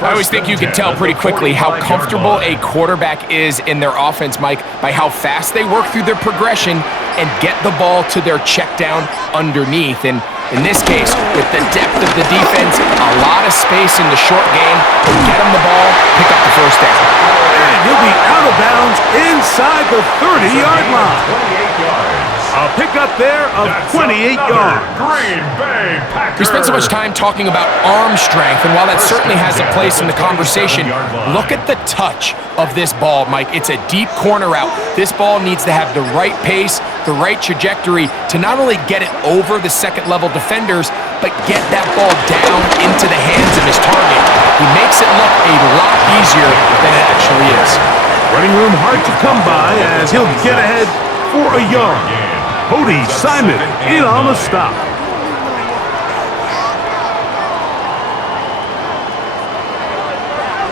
I always think you can tell pretty quickly how comfortable a quarterback is in their offense, Mike, by how fast they work through their progression and get the ball to their check down underneath. And in this case, with the depth of the defense, a lot of space in the short game, get him the ball, pick up the first down. And he'll be out of bounds inside the 30-yard line. 28 yards. A pickup there of 28 yards. Green Bay Packers. We spent so much time talking about arm strength, and while that certainly has a place in the conversation, look at the touch of this ball, Mike. It's a deep corner route. This ball needs to have the right pace, the right trajectory to not only get it over the second-level defenders, but get that ball down into the hands of his target. He makes it look a lot easier than it actually is. Running room hard to come by as he'll get ahead for a yard. Cody Simon in on the stop.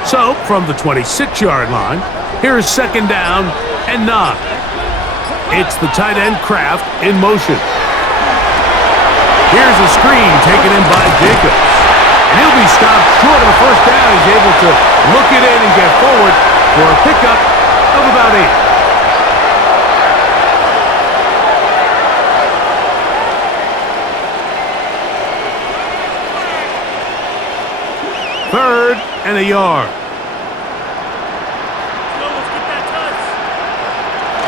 So, from the 26-yard line, here's second down and 9. It's the tight end Kraft in motion. Here's a screen taken in by Jacobs. And he'll be stopped short of the first down. He's able to look it in and get forward for a pickup of about 8. Third and a yard.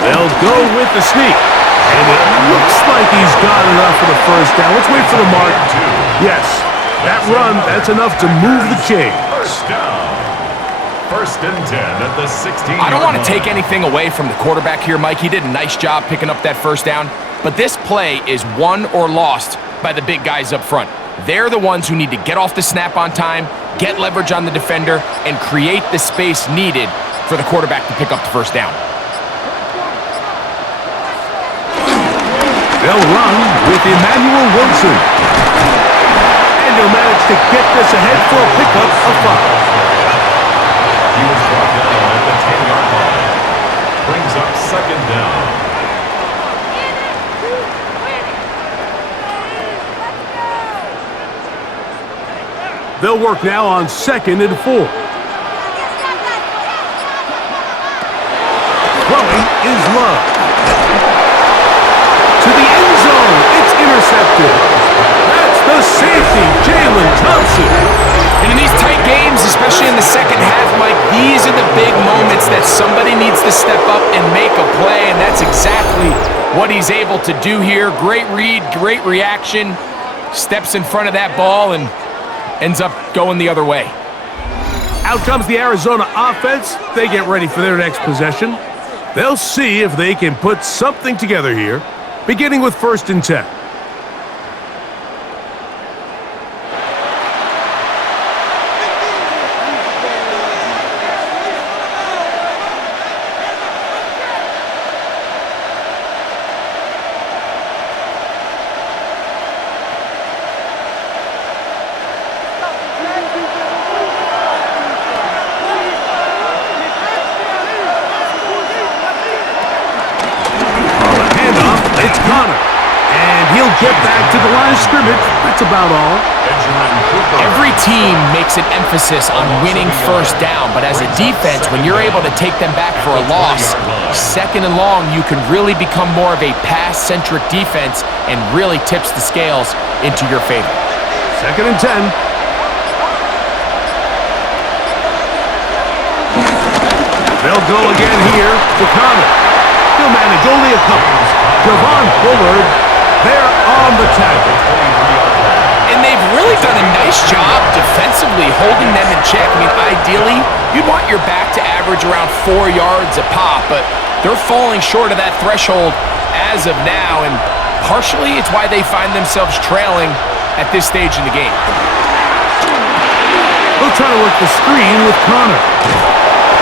They'll go with the sneak. And it looks like he's got enough for the first down. Let's wait for the mark. Yes, that run, that's enough to move the chains. First down. First and 10 at the 16. I don't want to take anything away from the quarterback here, Mike. He did a nice job picking up that first down. But this play is won or lost by the big guys up front. They're the ones who need to get off the snap on time, get leverage on the defender, and create the space needed for the quarterback to pick up the first down. They'll run with Emmanuel Wilson. And he'll manage to get this ahead for a pickup of 5. He was brought down at the 10-yard line. Brings up second down. They'll work now on second and 4. Throwing is Love. To the end zone. It's intercepted. That's the safety, Jalen Thompson. And in these tight games, especially in the second half, Mike, these are the big moments that somebody needs to step up and make a play, and that's exactly what he's able to do here. Great read, great reaction. Steps in front of that ball and ends up going the other way. Out comes the Arizona offense. They get ready for their next possession. They'll see if they can put something together here, beginning with first and 10. get back to the line of scrimmage. That's about all. Every team makes an emphasis on winning first down, but as a defense, when you're able to take them back for a loss, second and long, you can really become more of a pass-centric defense and really tips the scales into your favor. 2nd and 10. They'll go again here to Connor. He'll manage only a couple. Javon Bullard, they're on the tackle. And they've really done a nice job defensively holding them in check. I mean, ideally, you'd want your back to average around 4 yards a pop, but they're falling short of that threshold as of now, and partially it's why they find themselves trailing at this stage in the game. They'll try to work the screen with Connor.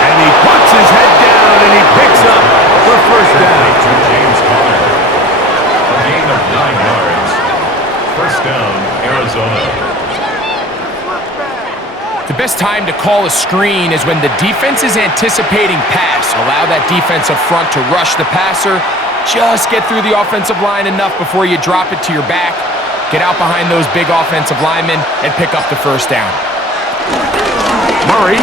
And he puts his head down and he picks up the first down. James Conner. A gain of 9 yards. First down, Arizona. The best time to call a screen is when the defense is anticipating pass. Allow that defensive front to rush the passer. Just get through the offensive line enough before you drop it to your back. Get out behind those big offensive linemen and pick up the first down. Murray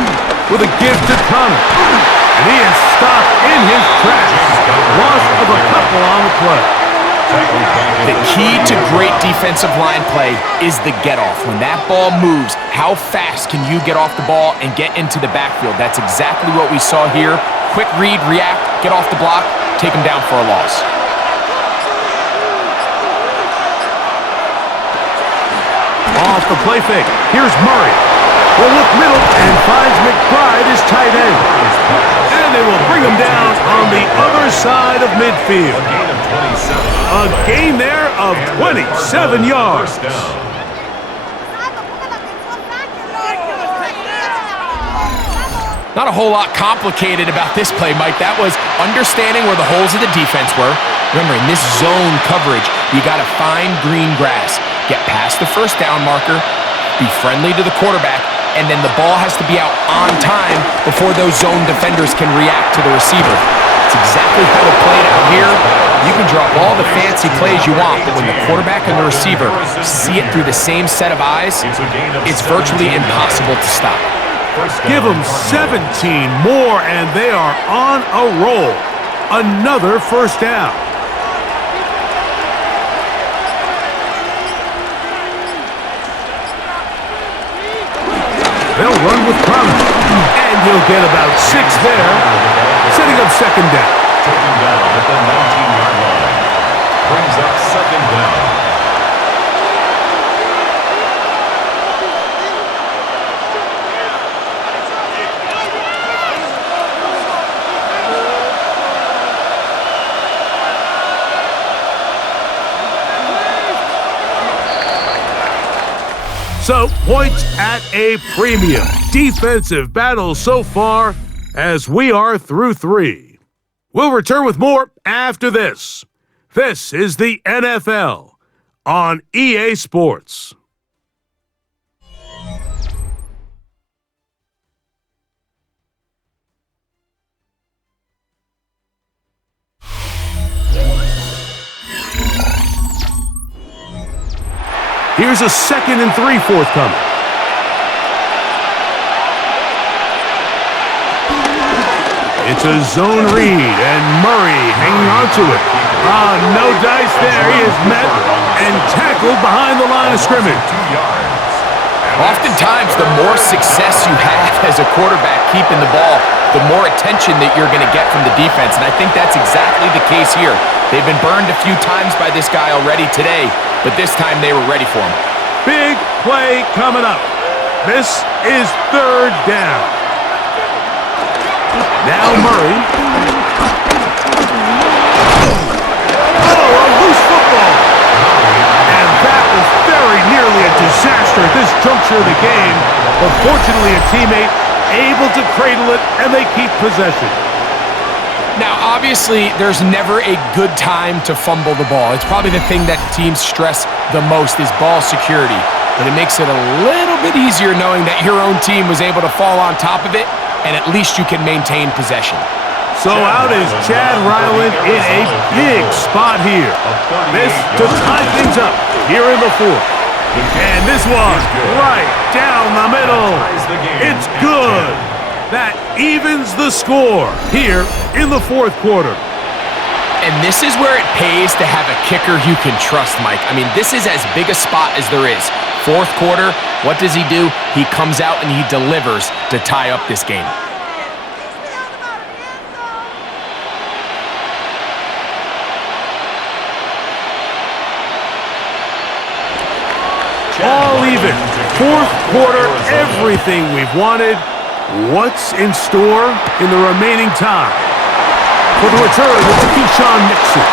with a give to Connor. And he is stopped in his tracks. Loss of a couple on the play. The key to great defensive line play is the get-off. When that ball moves, how fast can you get off the ball and get into the backfield? That's exactly what we saw here. Quick read, react, get off the block, take him down for a loss. Off the play fake. Here's Murray. Will look middle and finds McBride as tight end. And they will bring him down on the other side of midfield. A gain there of 27 yards. Not a whole lot complicated about this play, Mike. That was understanding where the holes of the defense were. Remember, in this zone coverage, you got to find green grass. Get past the first down marker, be friendly to the quarterback, and then the ball has to be out on time before those zone defenders can react to the receiver. It's exactly how it played out here. You can draw all the fancy plays you want, but when the quarterback and the receiver see it through the same set of eyes, it's virtually impossible to stop. Give them 17 more, and they are on a roll. Another first down. They'll run with Connor, and he'll get about 6 there, setting up second down. Taken down at the 19-yard line. Brings up second down. So, points at a premium. Defensive battle so far as we are through 3. We'll return with more after this. This is the NFL on EA Sports. Here's a 2nd and 3 forthcoming. It's a zone read, and Murray hanging on to it. No dice there. He is met and tackled behind the line of scrimmage. Oftentimes, the more success you have as a quarterback keeping the ball, the more attention that you're going to get from the defense, and I think that's exactly the case here. They've been burned a few times by this guy already today, but this time they were ready for him. Big play coming up. This is 3rd down. Now Murray. A loose football. And that was very nearly a disaster at this juncture of the game. But fortunately, a teammate able to cradle it, and they keep possession. Now, obviously, there's never a good time to fumble the ball. It's probably the thing that teams stress the most is ball security. But it makes it a little bit easier knowing that your own team was able to fall on top of it, and at least you can maintain possession. So out is Chad Ryland in a big spot here. This to tie things up here in the fourth. And this one right down the middle. It's good. That evens the score here in the fourth quarter. And this is where it pays to have a kicker you can trust, Mike. I mean, this is as big a spot as there is. Fourth quarter, what does he do? He comes out and he delivers to tie up this game. All even. Fourth quarter, everything we've wanted. What's in store in the remaining time? For the return, it's Keyshawn Nixon.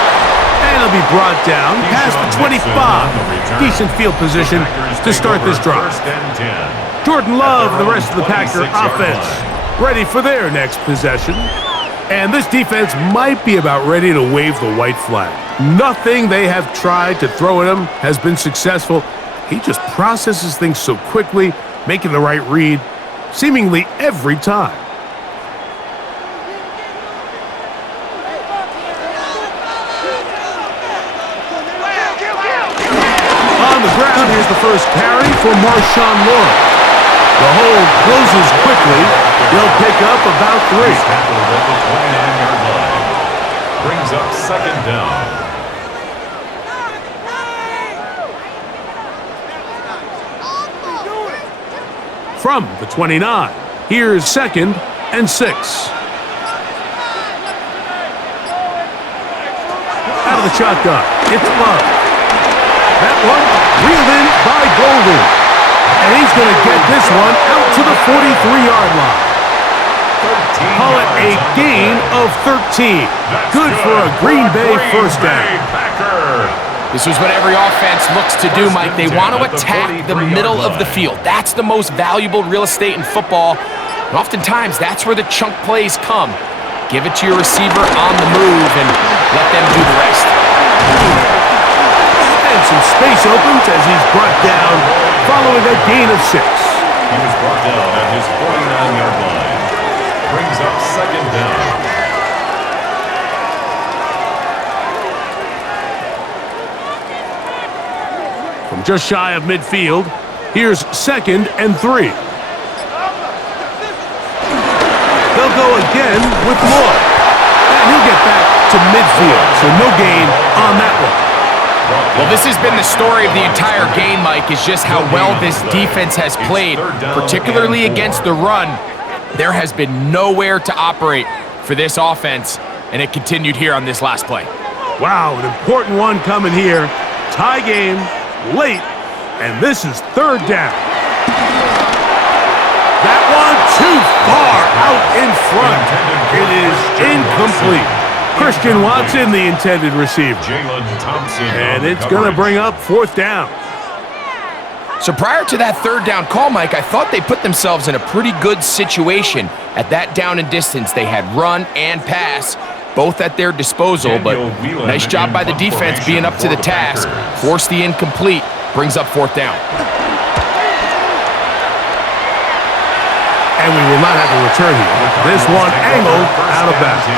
And he'll be brought down past the 25. Decent field position to start this drive. Jordan Love, the rest of the Packer offense, ready for their next possession. And this defense might be about ready to wave the white flag. Nothing they have tried to throw at him has been successful. He just processes things so quickly, making the right read, seemingly every time. On the ground, here's the first carry for Marshawn Lawrence. The hold closes quickly. They'll pick up about 3. Tackled at the 29-yard line. Brings up second down. From the 29, here's 2nd and 6. Out of the shotgun, it's Love. That one reeled in by Golden. And he's going to get this one out to the 43-yard line. Call it a gain of 13. Good for a Green Bay first down. This is what every offense looks to do, Mike. They want to attack the middle of the field. That's the most valuable real estate in football. And oftentimes, that's where the chunk plays come. Give it to your receiver on the move and let them do the rest. And some space opens as he's brought down following a gain of 6. He was brought down at his 49-yard line. Brings up second down. From just shy of midfield, here's 2nd and 3. They'll go again with Lloyd. And he'll get back to midfield, so no gain on that one. Well, this has been the story of the entire game, Mike, is just how well this defense has played, particularly against the run. There has been nowhere to operate for this offense, and it continued here on this last play. Wow, an important one coming here. Tie game, late, and this is 3rd down. That one too far out in front. It is incomplete. Christian Watson, the intended receiver. And it's going to bring up 4th down. So prior to that 3rd down call, Mike, I thought they put themselves in a pretty good situation. At that down and distance, they had run and pass, both at their disposal, but nice job by the defense being up to the task. Forced the incomplete, brings up 4th down. And we will not have a return here. This one angled out of bounds.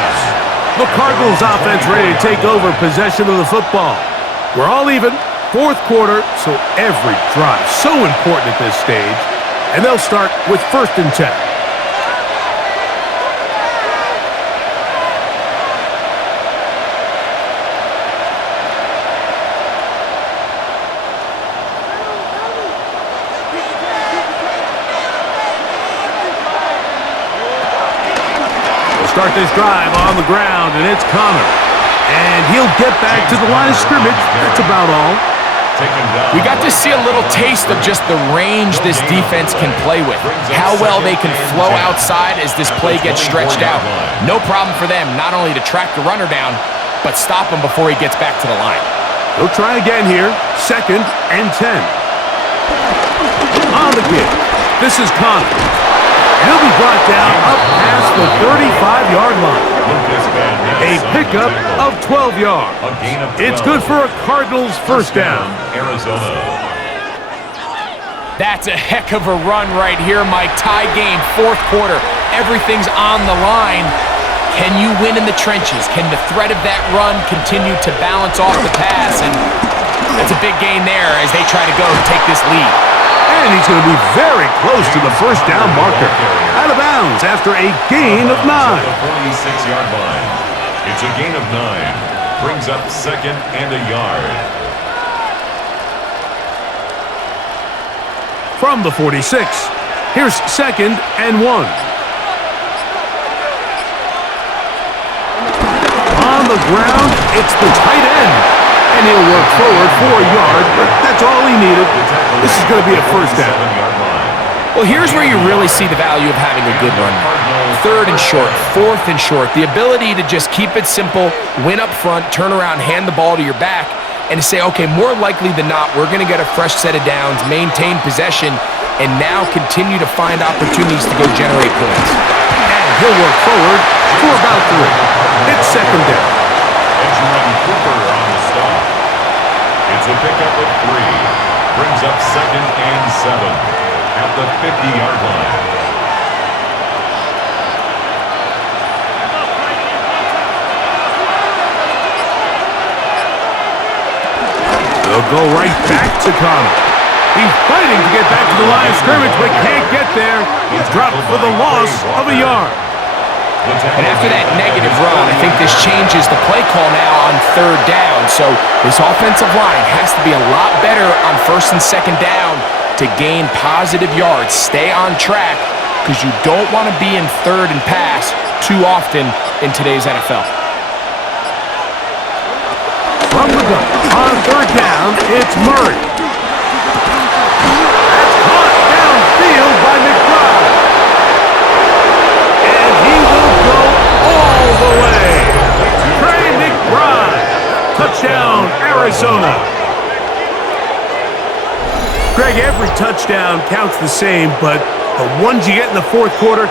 The Cardinals offense ready to take over possession of the football. We're all even, 4th quarter, so every drive so important at this stage. And they'll start with 1st and 10. Start this drive on the ground, and it's Connor. And he'll get back to the line of scrimmage. That's about all. We got to see a little taste of just the range this defense can play with. How well they can flow outside as this play gets stretched out. No problem for them not only to track the runner down, but stop him before he gets back to the line. They'll try again here. 2nd and 10. On the give. This is Connor. He'll be brought down up past the 35-yard line. A pickup of 12 yards. It's good for a Cardinals first down. Arizona. That's a heck of a run right here, Mike. Tie game, 4th quarter. Everything's on the line. Can you win in the trenches? Can the threat of that run continue to balance off the pass? And that's a big gain there as they try to go take this lead. And he's going to be very close to the first down marker. Out of bounds after a gain of 9. At the 46-yard line. It's a gain of 9. Brings up 2nd and a yard. From the 46, here's 2nd and 1. On the ground, it's the tight end. And he'll work forward for a yard, but that's all he needed. This is going to be a first down. Well, here's where you really see the value of having a good run. 3rd and short, 4th and short. The ability to just keep it simple, win up front, turn around, hand the ball to your back, and to say, okay, more likely than not, we're going to get a fresh set of downs, maintain possession, and now continue to find opportunities to go generate points. And he'll work forward for about 3. It's 2nd down. Edgerrin Cooper on the stop. It's a pickup of 3. Brings up 2nd and 7 at the 50-yard line. They'll go right back to Connor. He's fighting to get back to the line of scrimmage, but can't get there. He's dropped for the loss of a yard. And after that negative run, I think this changes the play call now on 3rd down. So this offensive line has to be a lot better on 1st and 2nd down to gain positive yards. Stay on track because you don't want to be in 3rd and pass too often in today's NFL. From the gun, on 3rd down, it's Murray. That's caught downfield by McBride. And he will go all the way. Trey McBride. Touchdown, Arizona. Greg, every touchdown counts the same, but the ones you get in the 4th quarter,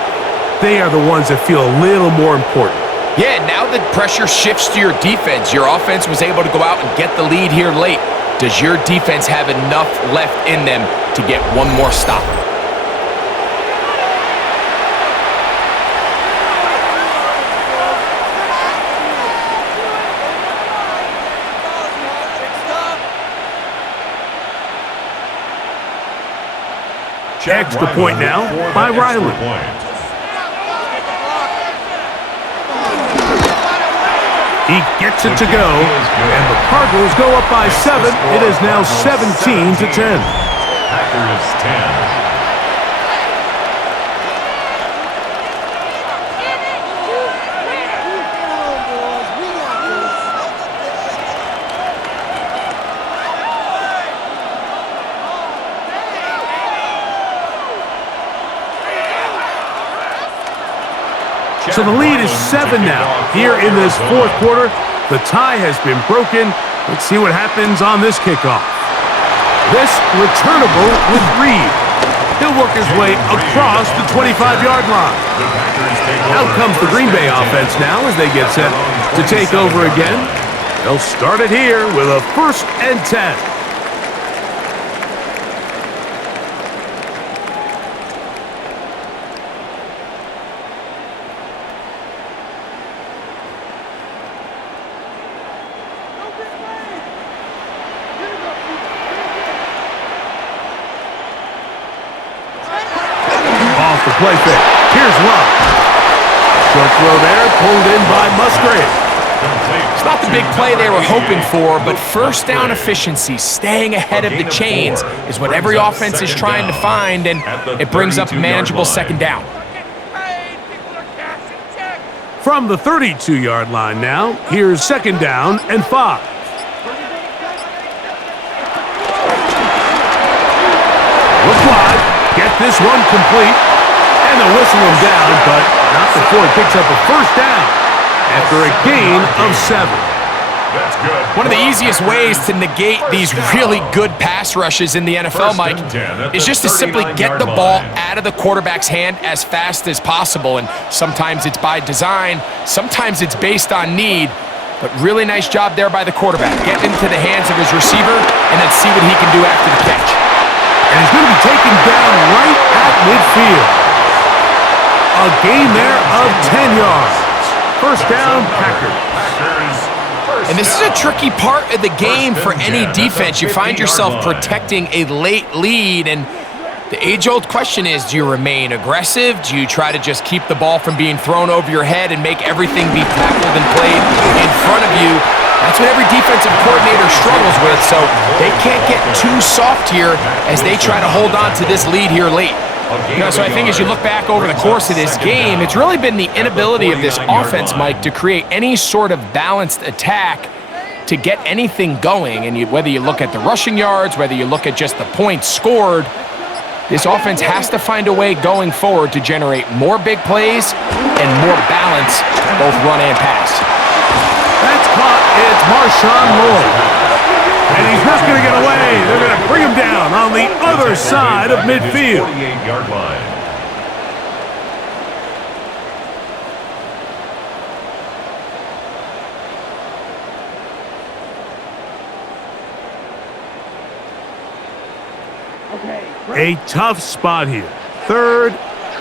they are the ones that feel a little more important. Yeah, now the pressure shifts to your defense. Your offense was able to go out and get the lead here late. Does your defense have enough left in them to get one more stop? Extra point now by Riley. He gets it to go, and the Cardinals go up by 7. It is now 17-10. Packers 10. So the lead is 7 now. Here in this 4th quarter, the tie has been broken. Let's see what happens on this kickoff. This returnable with Reed. He'll work his way across the 25-yard line. Out comes the Green Bay offense now as they get set to take over again. They'll start it here with a 1st and 10. The play fake. Here's Love. Short throw there, pulled in by Musgrave. It's not the big play they were hoping for, but first down efficiency, staying ahead of the chains, is what every offense is trying to find, and it brings up a manageable 2nd down. From the 32-yard line now, here's 2nd down and 5. Look wide. Get this one complete. And they'll whistle him down, but not before he picks up a 1st down after a gain of 7. That's good. One of the easiest ways to negate these really good pass rushes in the NFL, Mike, is just to simply get the ball out of the quarterback's hand as fast as possible. And sometimes it's by design, sometimes it's based on need, but really nice job there by the quarterback. Get into the hands of his receiver and then see what he can do after the catch. And he's going to be taken down right at midfield. A gain there of 10 yards. First down, Packers. And this is a tricky part of the game for any defense. You find yourself protecting a late lead, and the age-old question is, do you remain aggressive? Do you try to just keep the ball from being thrown over your head and make everything be tackled and played in front of you? That's what every defensive coordinator struggles with, so they can't get too soft here as they try to hold on to this lead here late. So I think as you look back over the course of this game, it's really been the inability of this offense, Mike, to create any sort of balanced attack to get anything going. And whether you look at the rushing yards, whether you look at just the points scored, this offense has to find a way going forward to generate more big plays and more balance, both run and pass. That's caught. It's Marshawn Lloyd. And he's not going to get away. They're going to bring him down on the other side of midfield. 48-yard line. A tough spot here. Third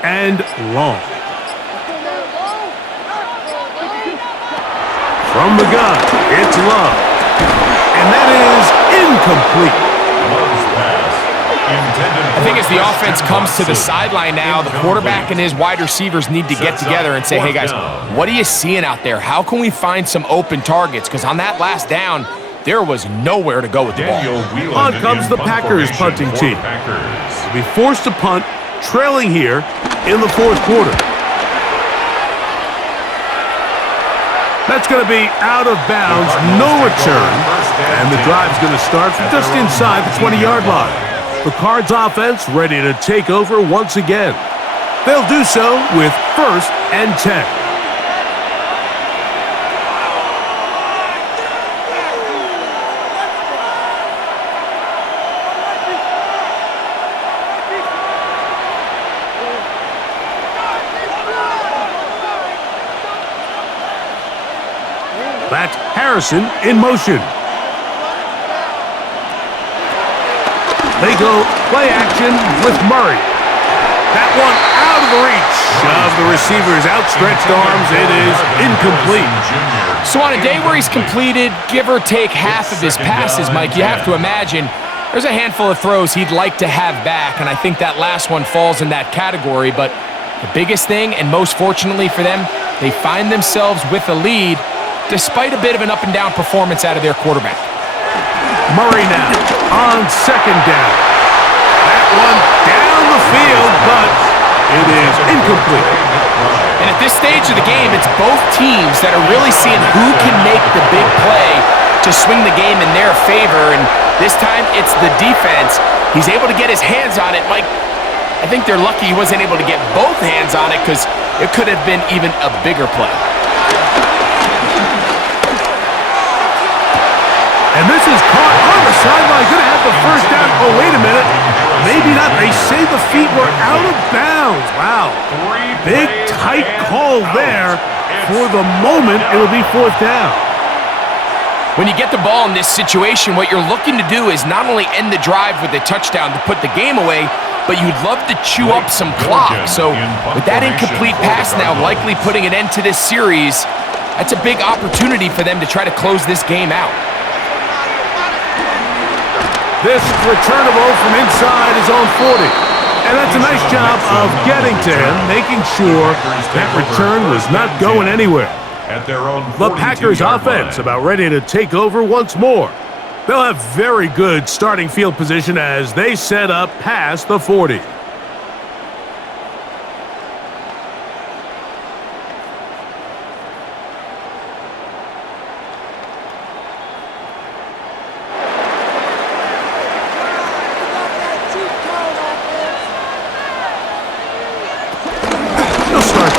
and long. From the gun, it's Love. And that is incomplete. I think as the offense comes to the sideline now, the quarterback and his wide receivers need to get together and say, hey guys, what are you seeing out there? How can we find some open targets? Because on that last down, there was nowhere to go with the ball. On comes the Packers punting team. They'll be forced to punt, trailing here in the fourth quarter. That's going to be out of bounds, no return, and the drive's going to start from just inside the 20-yard line. The Cards offense ready to take over once again. They'll do so with 1st and 10. That's Harrison in motion. They go play action with Murray. That one out of the reach of the receiver's outstretched arms. It is incomplete. So on a day where he's completed, give or take half of his passes, Mike, you have to imagine there's a handful of throws he'd like to have back, and I think that last one falls in that category. But the biggest thing, and most fortunately for them, they find themselves with a lead despite a bit of an up-and-down performance out of their quarterback. Murray now on 2nd down. That one down the field, but it is incomplete. And at this stage of the game, it's both teams that are really seeing who can make the big play to swing the game in their favor, and this time it's the defense. He's able to get his hands on it. Mike, I think they're lucky he wasn't able to get both hands on it because it could have been even a bigger play. And this is caught on the sideline. Going to have the first down. Oh, wait a minute. Maybe not. They say the feet were out of bounds. Wow. Big, tight call there. For the moment, it'll be 4th down. When you get the ball in this situation, what you're looking to do is not only end the drive with a touchdown to put the game away, but you'd love to chew up some clock. So with that incomplete pass now likely putting an end to this series, that's a big opportunity for them to try to close this game out. This returnable from inside his own 40. And that's a nice job of getting to him, making sure that return was not going anywhere. The Packers offense about ready to take over once more. They'll have very good starting field position as they set up past the 40.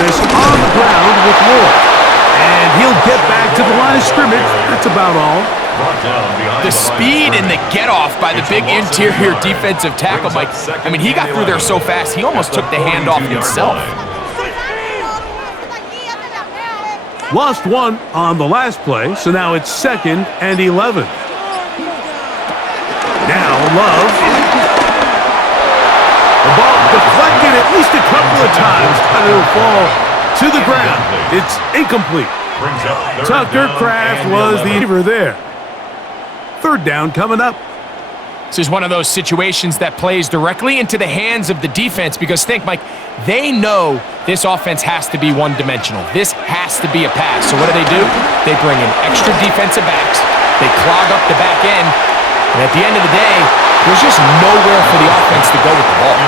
On the ground with Lloyd. And he'll get back to the line of scrimmage. That's about all. The speed and the get-off by the big interior defensive tackle, Mike. I mean, he got through there so fast, he almost took the handoff himself. Lost one on the last play, so now it's 2nd and 11. Now Love. The ball deflected at least a couple of times, but it'll fall to the ground. It's incomplete. Brings up third Tucker down Kraft and was the 11. receiver there. Third down coming up. This is one of those situations that plays directly into the hands of the defense because think, Mike, they know this offense has to be one-dimensional. This has to be a pass. So what do? They bring in extra defensive backs. They clog up the back end. And at the end of the day, there's just nowhere for the offense to go with the ball.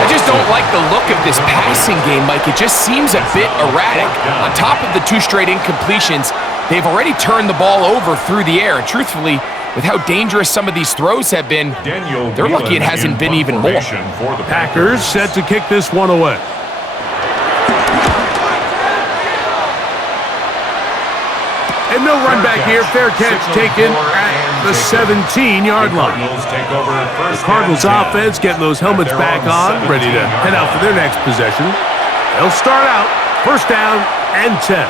I just don't like the look of this passing game, Mike. It just seems a bit erratic. On top of the 2 straight incompletions, they've already turned the ball over through the air. And truthfully, with how dangerous some of these throws have been, they're lucky it hasn't been even more. Packers set to kick this one away. And no run back here. Fair catch taken at the 17-yard line. The Cardinals offense getting those helmets back on, ready to head out for their next possession. They'll start out first down and 10.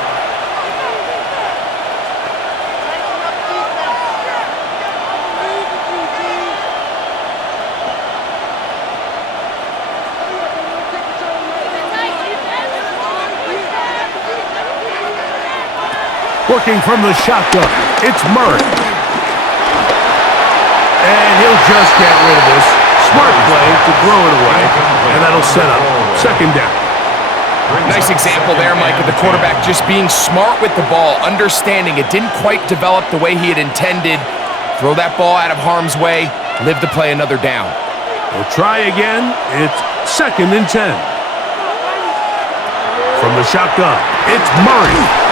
Working from the shotgun, it's Murray. And he'll just get rid of this. Smart play to throw it away, and that'll set up second down. Nice example there, Mike, of the quarterback just being smart with the ball, understanding it didn't quite develop the way he had intended. Throw that ball out of harm's way, live to play another down. We'll try again. It's second and 10. From the shotgun, it's Murray.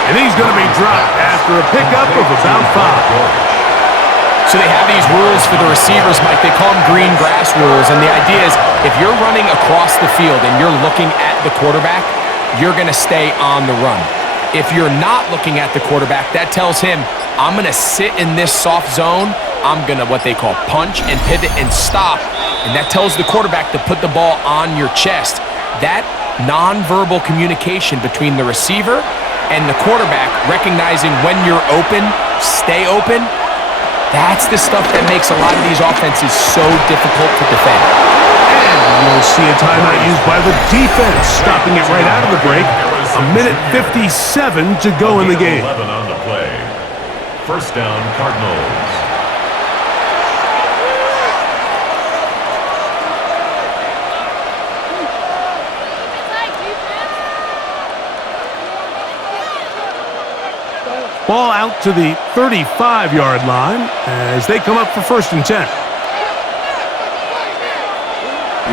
And he's going to be dropped after a pickup of about 5. So they have these rules for the receivers, Mike. They call them green grass rules. And the idea is if you're running across the field and you're looking at the quarterback, you're going to stay on the run. If you're not looking at the quarterback, that tells him, I'm going to sit in this soft zone. I'm going to what they call punch and pivot and stop. And that tells the quarterback to put the ball on your chest. That nonverbal communication between the receiver and the quarterback, recognizing when you're open, stay open, that's the stuff that makes a lot of these offenses so difficult to defend. And we'll see a timeout used by the defense, stopping it right out of the break. A minute 57 to go in the game. 11 on the play. First down, Cardinals. Ball out to the 35-yard line as they come up for first and 10.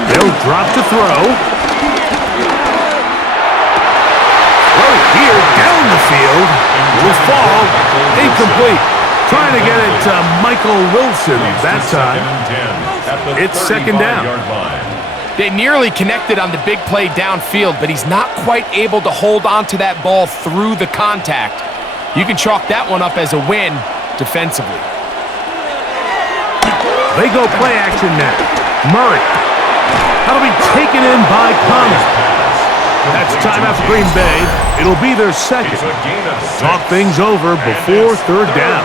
They'll drop to throw. Throw here down the field. Will fall. Incomplete. Trying to get it to Michael Wilson that time. It's second down. They nearly connected on the big play downfield, but he's not quite able to hold on to that ball through the contact. You can chalk that one up as a win defensively. They go play action now. Murray. That'll be taken in by Connor. That's timeout for Green Bay. It'll be their second. Talk things over before third down.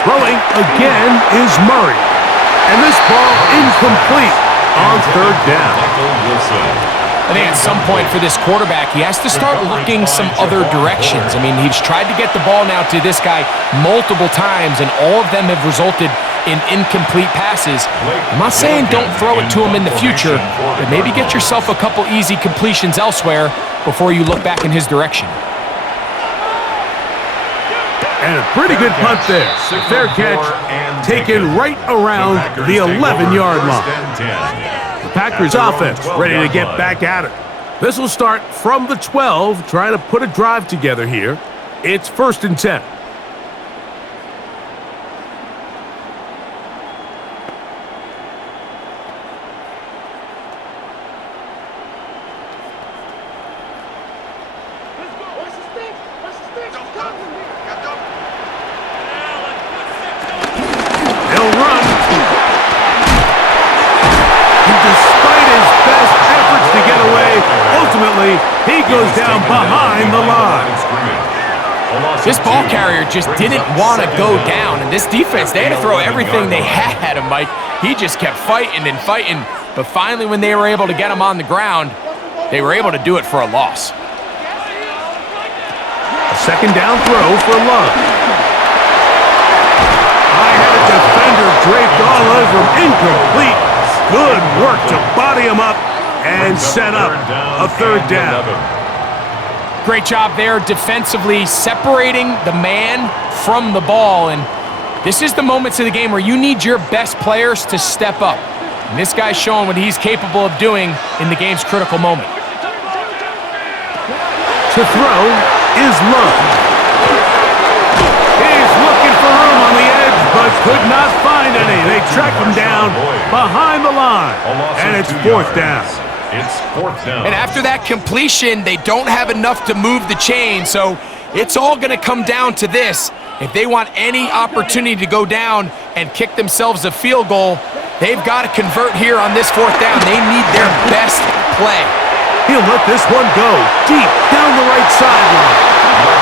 Throwing again is Murray. And this ball incomplete on third down. I think at some point for this quarterback, he has to start looking some other directions. I mean, he's tried to get the ball now to this guy multiple times, and all of them have resulted in incomplete passes. I'm not saying don't throw it to him in the future, but maybe get yourself a couple easy completions elsewhere before you look back in his direction. And a pretty good punt there. Fair catch taken right around the 11-yard line. The Packers offense ready to get back at it. This will start from the 12, trying to put a drive together here. It's first and 10. He goes down behind the line. This ball carrier just didn't want to go down, and this defense, they had to throw everything they had at him, Mike. He just kept fighting and fighting, but finally when they were able to get him on the ground, they were able to do it for a loss. A second down throw for Love. I had a defender draped all over him. Incomplete. Good work to body him up and set up a third down. Great job there defensively, separating the man from the ball. And this is the moments of the game where you need your best players to step up. And this guy's showing what he's capable of doing in the game's critical moment. To throw is Love. He's looking for room on the edge, but could not find any. They track him down behind the line, and it's fourth down. It's fourth down. And after that completion, they don't have enough to move the chain, so it's all going to come down to this. If they want any opportunity to go down and kick themselves a field goal, they've got to convert here on this fourth down. They need their best play. He'll let this one go deep down the right sideline.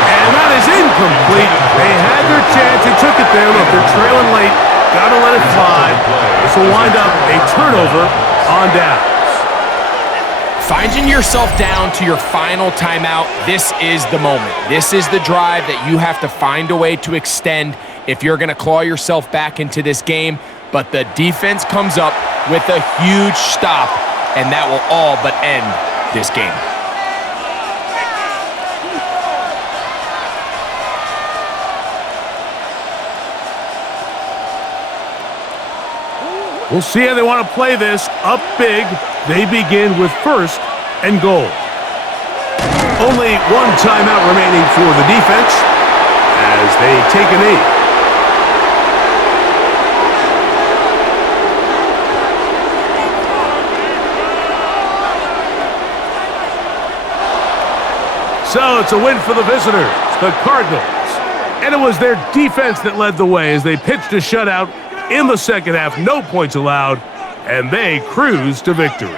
And that is incomplete. They had their chance and took it there. Look, they're trailing late. Got to let it fly. This will wind up a turnover on down. Finding yourself down to your final timeout, this is the moment. This is the drive that you have to find a way to extend if you're going to claw yourself back into this game. But the defense comes up with a huge stop, and that will all but end this game. We'll see how they want to play this. Up big, they begin with first and goal. Only one timeout remaining for the defense as they take a knee. So it's a win for the visitors, the Cardinals. And it was their defense that led the way as they pitched a shutout in the second half. No points allowed, and they cruised to victory.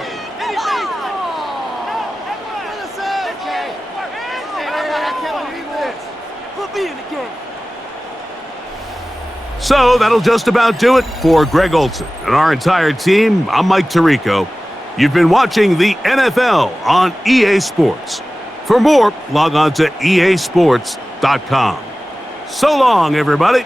So that'll just about do it for Greg Olson and our entire team. I'm Mike Tirico. You've been watching the NFL on EA Sports. For more, log on to easports.com. So long, everybody.